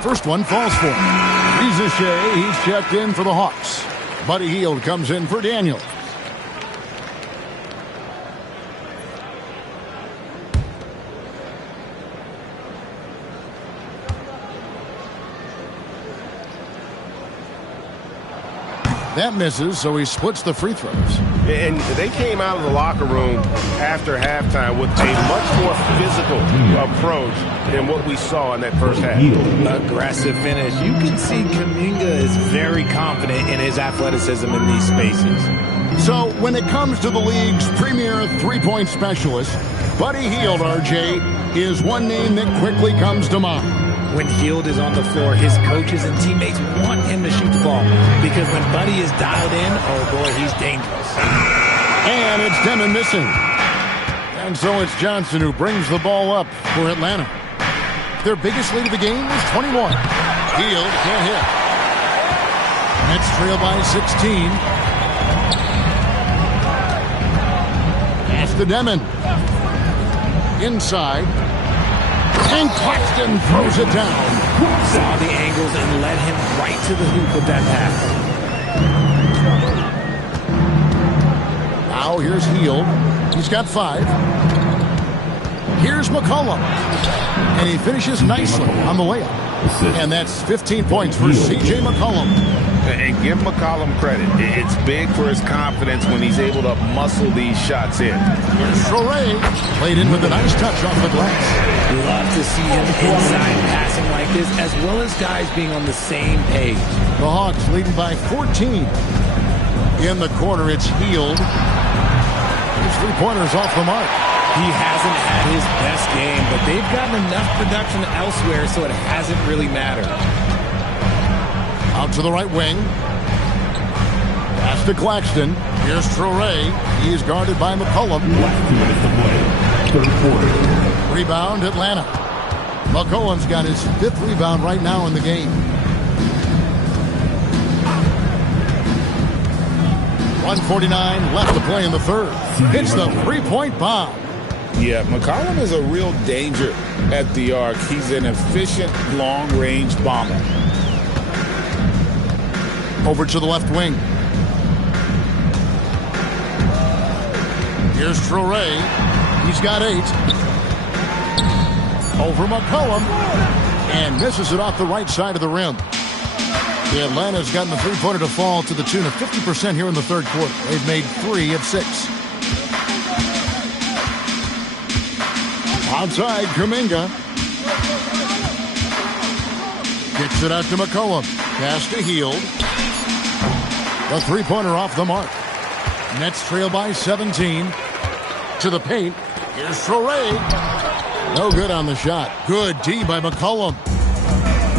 First one falls for him. Rizachet, he's checked in for the Hawks. Buddy Hield comes in for Daniels. That misses, so he splits the free throws. And they came out of the locker room after halftime with a much more physical approach than what we saw in that first half. Aggressive finish. You can see Kuminga is very confident in his athleticism in these spaces. So when it comes to the league's premier three-point specialist, Buddy Hield, RJ, is one name that quickly comes to mind. When Hield is on the floor, his coaches and teammates want him to shoot the ball, because when Buddy is dialed in, oh boy, he's dangerous. And it's Deming missing. And so it's Johnson who brings the ball up for Atlanta. Their biggest lead of the game was 21. Hield can't hit. Nets trail by 16. Pass to Deming. Inside. And Claxton throws it down. Saw the angles and led him right to the hoop with that pass. Now here's Hield. He's got 5. Here's McCollum. And he finishes nicely on the layup. And that's 15 points for C.J. McCollum. And give McCollum credit. It's big for his confidence when he's able to muscle these shots in. Here's Traore. Played in with a nice touch off the glass. Love to see him inside passing like this, as well as guys being on the same page. The Hawks leading by 14. In the corner, it's Hield. His 3-pointers off the mark. He hasn't had his best game, but they've gotten enough production elsewhere, so it hasn't really mattered. Out to the right wing. Pass to Claxton. Here's Traore. He's guarded by McCollum. Third quarter. Rebound, Atlanta. McCollum's got his 5th rebound right now in the game. 1:49 left to play in the third. Hits the 3-point bomb. Yeah, McCollum is a real danger at the arc. He's an efficient long-range bomber. Over to the left wing. Here's Traore. He's got 8. Over McCollum. And misses it off the right side of the rim. The Atlanta's gotten the 3-pointer to fall to the tune of 50% here in the third quarter. They've made 3 of 6. Outside, Kuminga. Kicks it out to McCollum. Pass to Hield. The three-pointer off the mark. Nets trail by 17. To the paint. Here's Traore. No good on the shot. Good D by McCollum.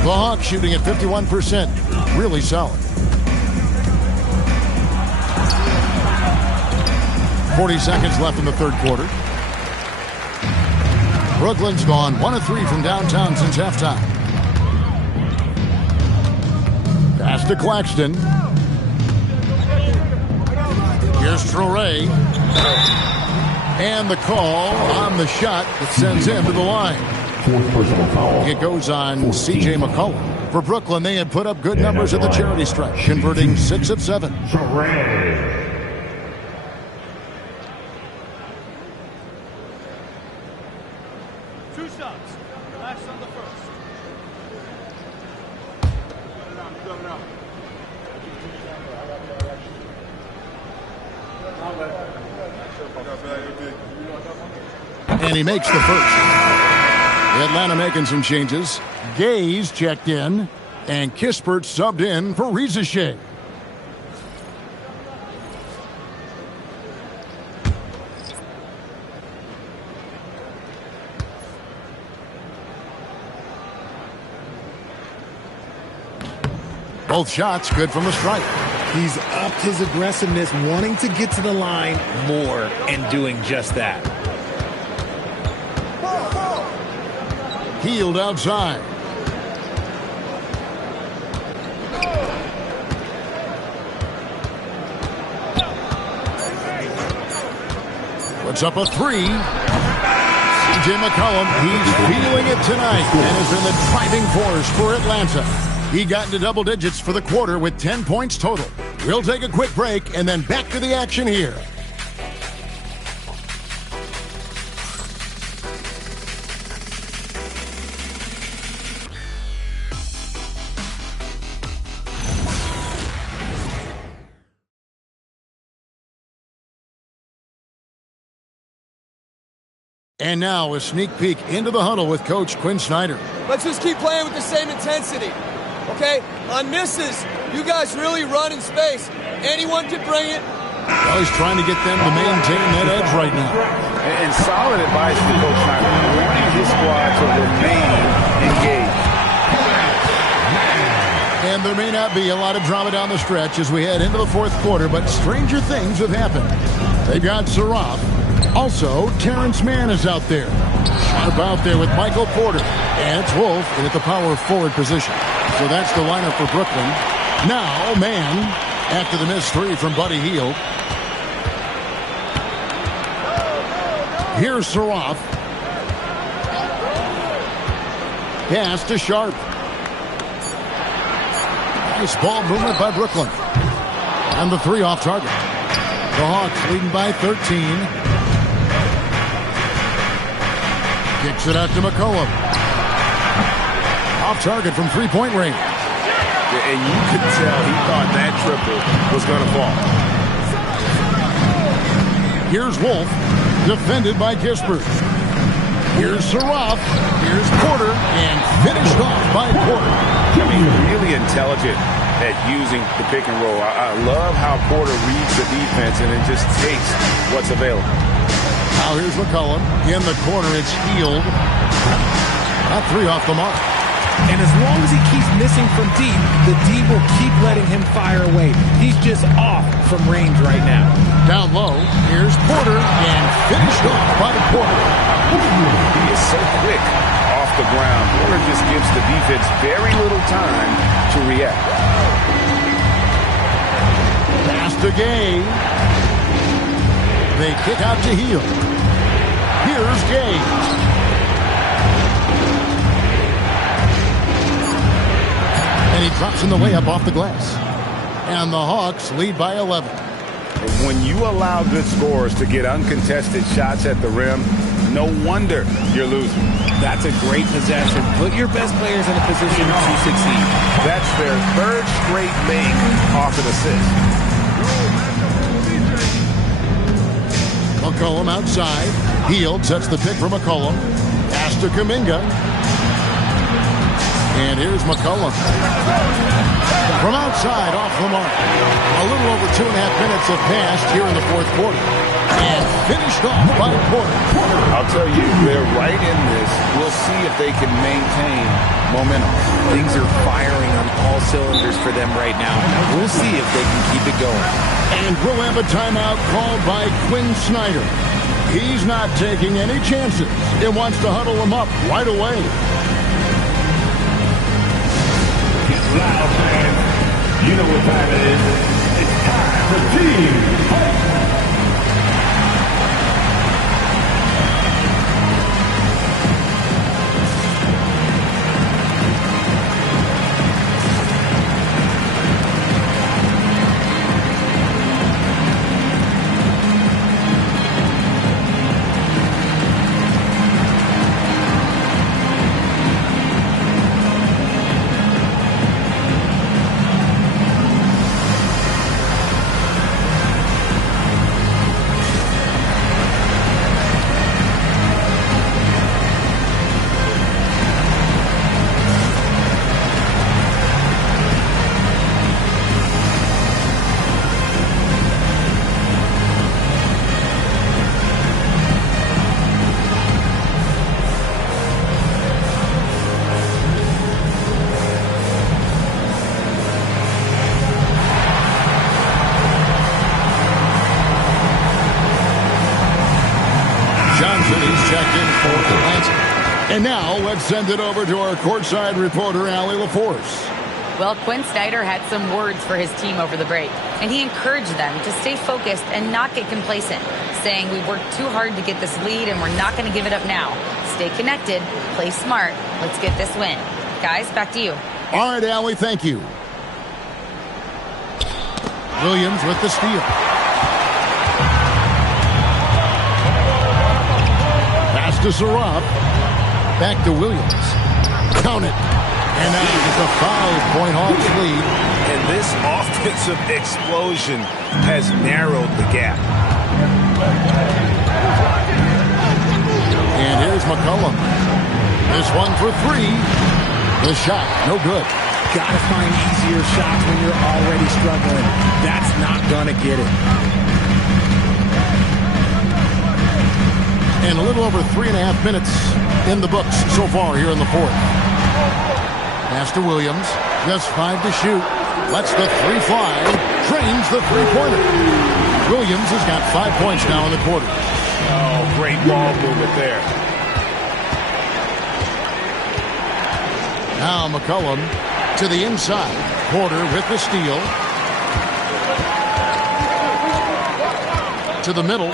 The Hawks shooting at 51%. Really solid. 40 seconds left in the third quarter. Brooklyn's gone 1 of 3 from downtown since halftime. Pass to Claxton. Here's Traore. And the call on the shot that sends him to the line. Fourth personal foul. It goes on C.J. McCollum. For Brooklyn, they had put up good numbers at the charity stripe, converting 6 of 7. Traore. And he makes the first. Atlanta making some changes. Gaze checked in, and Kispert subbed in for Rizachet. Both shots good from the stripe. He's upped his aggressiveness, wanting to get to the line more and doing just that. Hield outside. Puts up a 3. C.J. McCollum, he's feeling it tonight and has been the driving force for Atlanta. He got into double digits for the quarter with 10 points total. We'll take a quick break and then back to the action here. And now a sneak peek into the huddle with Coach Quinn Snyder. Let's just keep playing with the same intensity, okay? On misses, you guys really run in space. Anyone can bring it. Well, he's trying to get them to maintain that edge right now. And solid advice from Coach Snyder, wanting his squad to remain engaged. And there may not be a lot of drama down the stretch as we head into the fourth quarter, but stranger things have happened. They've got Saraf. Also, Terrence Mann is out there. Sharp out there with Michael Porter. And it's Wolf at the power forward position. So that's the lineup for Brooklyn. Now, Mann, after the missed 3 from Buddy Hield. Here's Saraf. Pass to Sharp. Nice ball movement by Brooklyn. And the 3 off target. The Hawks leading by 13. Kicks it out to McCollum. Off target from three-point range. And you could tell he thought that triple was going to fall. Here's Wolf, defended by Kispert. Here's Saraf. Here's Porter, and finished off by Porter. I mean, really intelligent at using the pick and roll. I love how Porter reads the defense and then just takes what's available. Now here's McCollum. In the corner, it's Hield. Not 3 off the mark. And as long as he keeps missing from deep, the D will keep letting him fire away. He's just off from range right now. Down low, here's Porter, and finished off by Porter. He is so quick off the ground. Porter just gives the defense very little time to react. Pass to Gay. They kick out to Hield. Here's Gay. And he drops in the layup off the glass. And the Hawks lead by 11. When you allow good scorers to get uncontested shots at the rim, no wonder you're losing. That's a great possession. Put your best players in a position to succeed. That's their 3rd straight make off an assist. McCollum outside. Hield sets the pick for McCollum. Pass to Kuminga. And here's McCollum. From outside, off the mark. A little over 2.5 minutes have passed here in the fourth quarter. And finished off by Porter. I'll tell you, they're right in this. We'll see if they can maintain momentum. Things are firing on all cylinders for them right now. We'll see if they can keep it going. And we'll have a timeout called by Quinn Snyder. He's not taking any chances. He wants to huddle them up right away. Get loud, man. You know what time it is. It's time for team fight. And now, let's send it over to our courtside reporter, Allie LaForce. Well, Quinn Snyder had some words for his team over the break, and he encouraged them to stay focused and not get complacent, saying we worked too hard to get this lead and we're not going to give it up now. Stay connected, play smart, let's get this win. Guys, back to you. All right, Allie, thank you. Williams with the steal. Pass to Saraf. Back to Williams. Count it. And now it's a 5-point Hawks lead. And this offensive explosion has narrowed the gap. And here's McCollum. This one for three. The shot, no good. Gotta find easier shots when you're already struggling. That's not gonna get it. And a little over 3.5 minutes in the books so far here in the fourth. Pass to Williams. Just 5 to shoot. Lets the three fly. Drains the three-pointer. Williams has got 5 points now in the quarter. Oh, great ball movement there. Now McCollum to the inside. Porter with the steal. To the middle.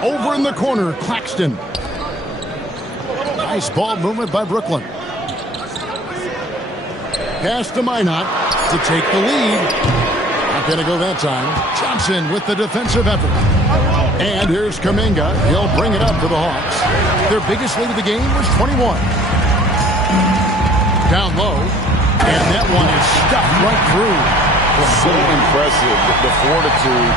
Over in the corner, Claxton. Nice ball movement by Brooklyn. Pass to Minot to take the lead. Not going to go that time. Johnson with the defensive effort. And here's Kuminga. He'll bring it up to the Hawks. Their biggest lead of the game was 21. Down low. And that one is stuffed right through. So impressive, the fortitude,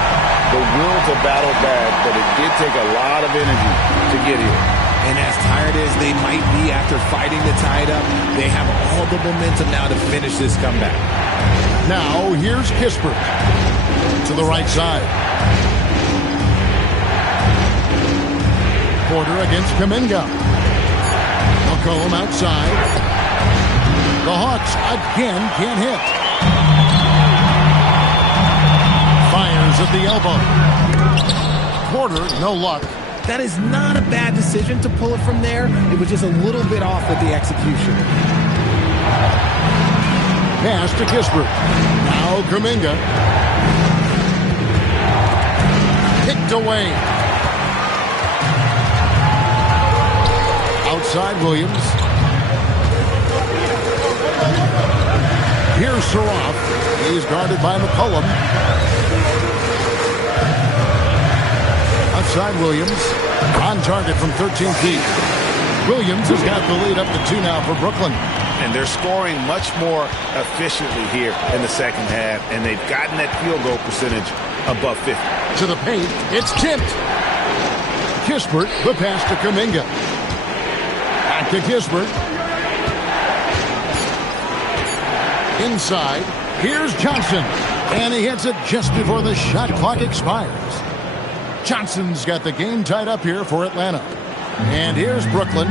the will to battle back, but it did take a lot of energy to get here. And as tired as they might be after fighting to tie it up, they have all the momentum now to finish this comeback. Now, here's Kispert to the right side. Porter against Kuminga. McCollum outside. The Hawks again can't hit. Fires at the elbow. Porter, no luck. That is not a bad decision to pull it from there. It was just a little bit off with the execution. Pass to Kispert. Now Kuminga. Picked away. Outside Williams. Here's Saraf. He's guarded by McCollum. Outside Williams. On target from 13 feet. Williams has got the lead up to 2 now for Brooklyn. And they're scoring much more efficiently here in the second half. And they've gotten that field goal percentage above 50. To the paint, it's tipped. Kispert, the pass to Kuminga. Back to Kispert. Inside, here's Johnson. And he hits it just before the shot clock expires. Johnson's got the game tied up here for Atlanta. And here's Brooklyn.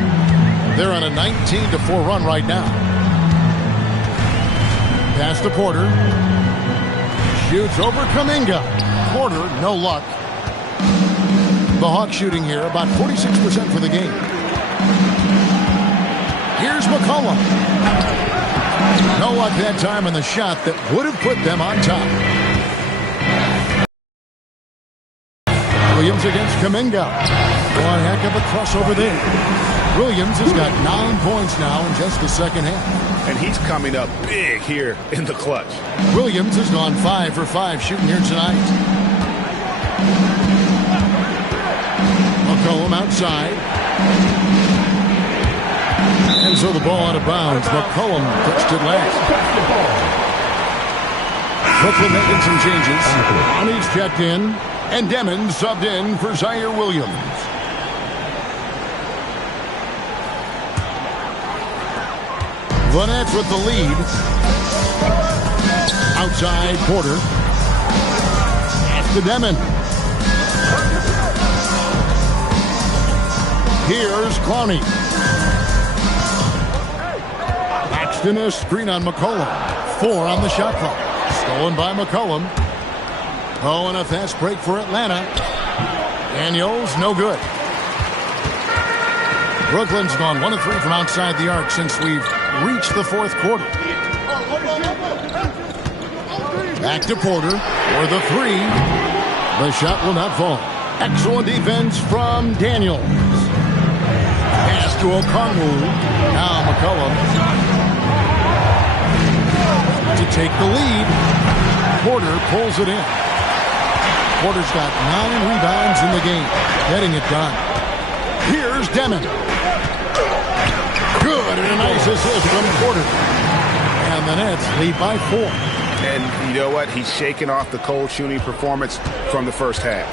They're on a 19-4 run right now. Pass to Porter. Shoots over Kuminga. Porter, no luck. The Hawks shooting here about 46% for the game. Here's McCollum. No luck that time in the shot that would have put them on top. Williams against Kuminga. One heck of a crossover there. Williams has got 9 points now in just the second half. And he's coming up big here in the clutch. Williams has gone 5 for 5 shooting here tonight. McCollum outside. And so the ball out of bounds. McCollum touched it last. Brooklyn making some changes. Ronnie's checked in. And Demon subbed in for Zaire Williams. The Nets with the lead. Outside Porter. Pass to Demon. Here's Clowney. Paxton a screen on McCollum. 4 on the shot clock. Stolen by McCollum. Oh, and a fast break for Atlanta. Daniels, no good. Brooklyn's gone 1 of 3 from outside the arc since we've reached the fourth quarter. Back to Porter for the 3. The shot will not fall. Excellent defense from Daniels. Pass to Okongwu. Now McCollum to take the lead. Porter pulls it in. Porter's got 9 rebounds in the game. Getting it done. Here's Demon. Good, and a nice assist from Porter. And the Nets lead by 4. And you know what? He's shaking off the cold shooting performance from the first half.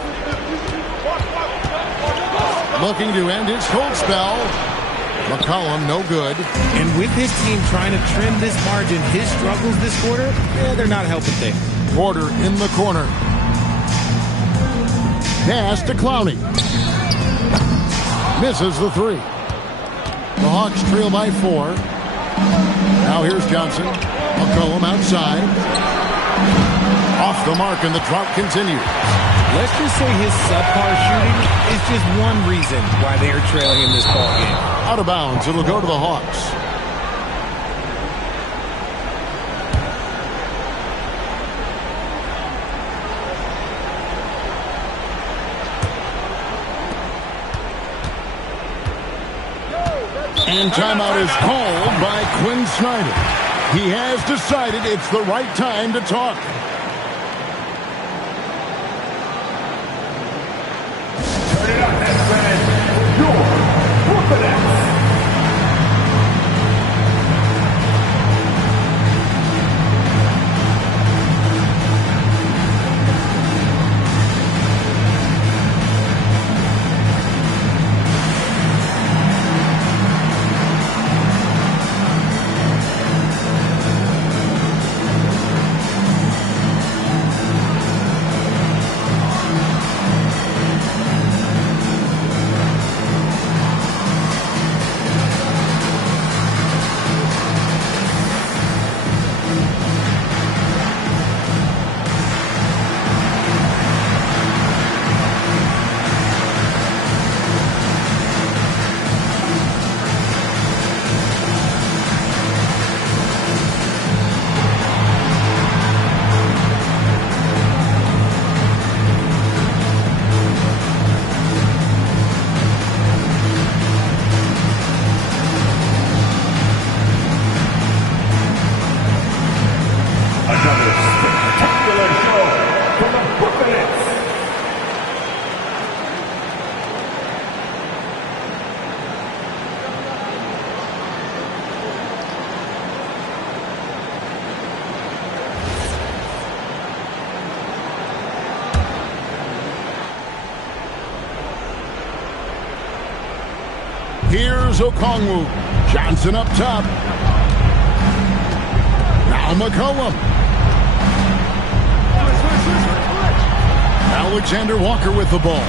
Looking to end his cold spell. McCollum, no good. And with his team trying to trim this margin, his struggles this quarter, they're not helping things. Porter in the corner. Pass to Clowney. Misses the 3. The Hawks trail by 4. Now here's Johnson. McCollum outside. Off the mark, and the drought continues. Let's just say his subpar shooting is just one reason why they are trailing in this ball game. Out of bounds. It'll go to the Hawks. And timeout is called by Quinn Snyder. He has decided it's the right time to talk. Turn it up, Nets fans. Your Brooklyn Nets. Here's Okongwu. Johnson up top. Now McCollum. Alexander Walker with the ball.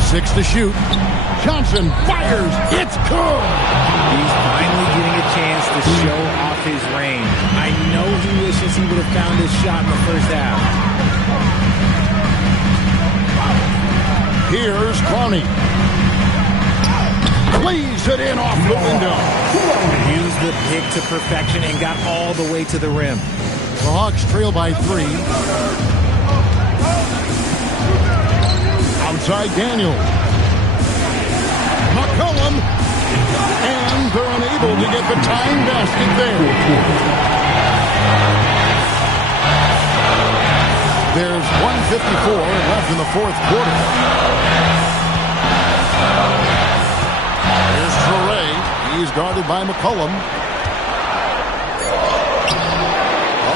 6 to shoot. Johnson fires. It's good. He's finally getting a chance to show off his range. I know he wishes he would have found his shot in the first half. Here's Clowney. Lays it in off the window. Used the pick to perfection and got all the way to the rim. The Hawks trail by 3. Outside Daniels. McCollum. And they're unable to get the tying basket there. There's 1:54 left in the fourth quarter. Here's Traore. He's guarded by McCollum.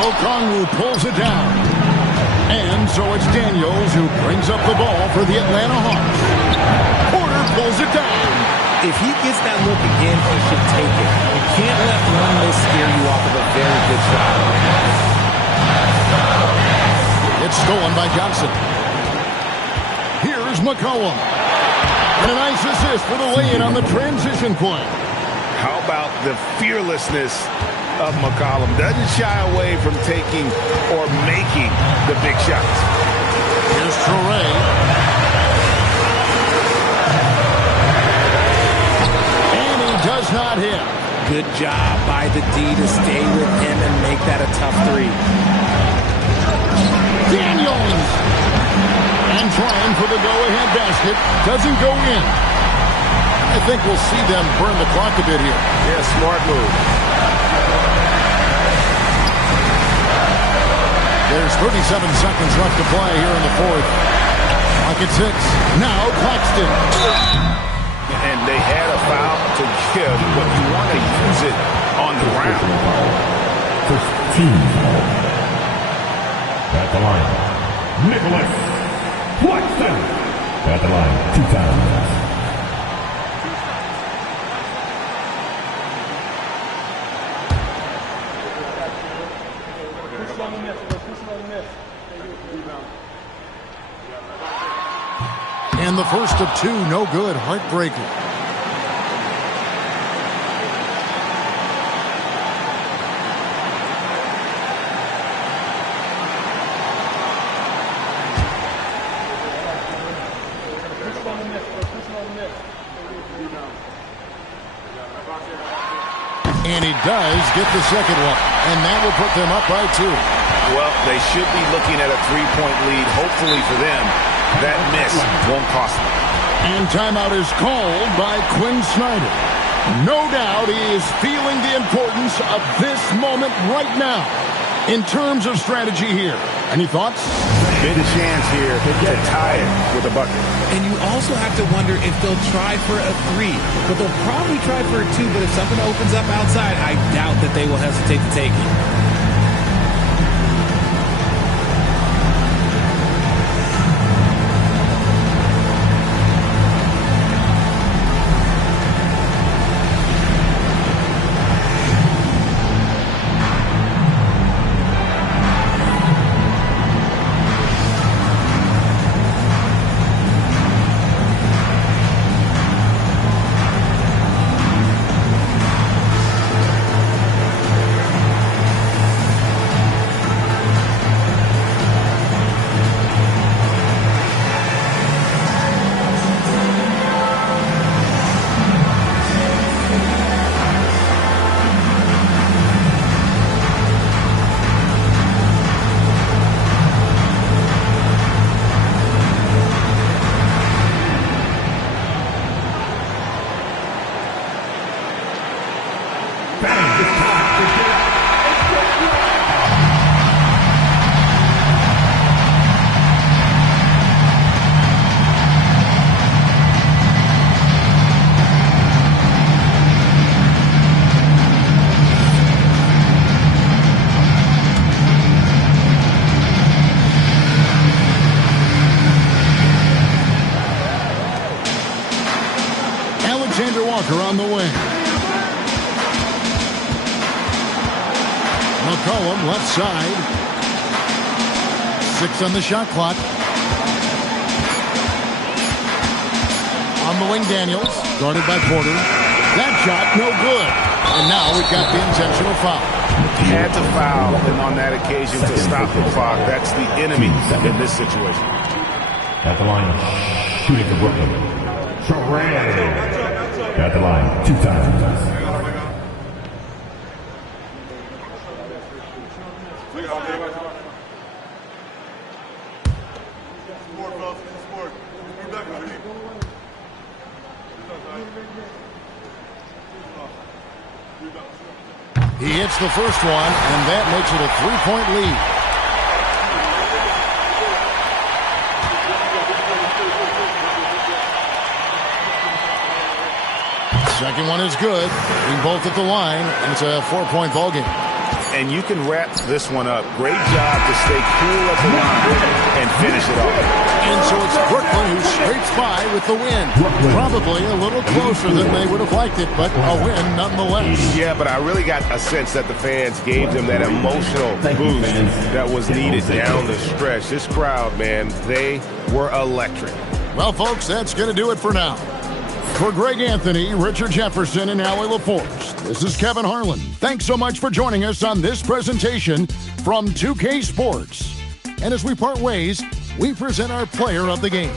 Okongwu pulls it down. And so it's Daniels who brings up the ball for the Atlanta Hawks. Porter pulls it down. If he gets that look again, he should take it. You can't let one miss scare you off of a very good shot. It's stolen by Johnson. Here's McCollum. And a nice assist for the lay-in on the transition play. How about the fearlessness of McCollum? Doesn't shy away from taking or making the big shots. Here's Traore. And he does not hit. Good job by the D to stay with him and make that a tough 3. Daniels. And trying for the go-ahead basket. Doesn't go in. I think we'll see them burn the clock a bit here. Yeah, smart move. There's 37 seconds left to play here in the fourth. Clock at 6. Now Claxton. And they had a foul to give, but you want to use it on the ground. First team. At the line, Nicholas Claxton. At the line, 2 times. And the first of 2, no good. Heartbreaker. And he does get the second one. And that will put them up by 2. Well, they should be looking at a 3-point lead, hopefully for them. That miss won't cost them. And timeout is called by Quinn Snyder. No doubt he is feeling the importance of this moment right now in terms of strategy here. Any thoughts? Big chance here to tie it with a bucket. And you also have to wonder if they'll try for a 3. But they'll probably try for a 2. But if something opens up outside, I doubt that they will hesitate to take it. Walker on the wing. McCollum left side. 6 on the shot clock. On the wing, Daniels. Guarded by Porter. That shot, no good. And now we've got the intentional foul. Had to foul, and on that occasion to stop the clock. That's the enemy in this situation. At the line, shooting for Brooklyn. Charade. At the line, 2 times. He hits the first one, and that makes it a 3-point lead. Second one is good. Being both at the line, and it's a 4-point ball game. And you can wrap this one up. Great job to stay cool at the line and finish it off. And so it's Brooklyn who scrapes by with the win. Probably a little closer than they would have liked it, but a win nonetheless. Yeah, but I really got a sense that the fans gave them that emotional boost that was needed down the stretch. This crowd, man, they were electric. Well, folks, that's going to do it for now. For Greg Anthony, Richard Jefferson, and Allie LaForce, this is Kevin Harlan. Thanks so much for joining us on this presentation from 2K Sports. And as we part ways, we present our player of the game.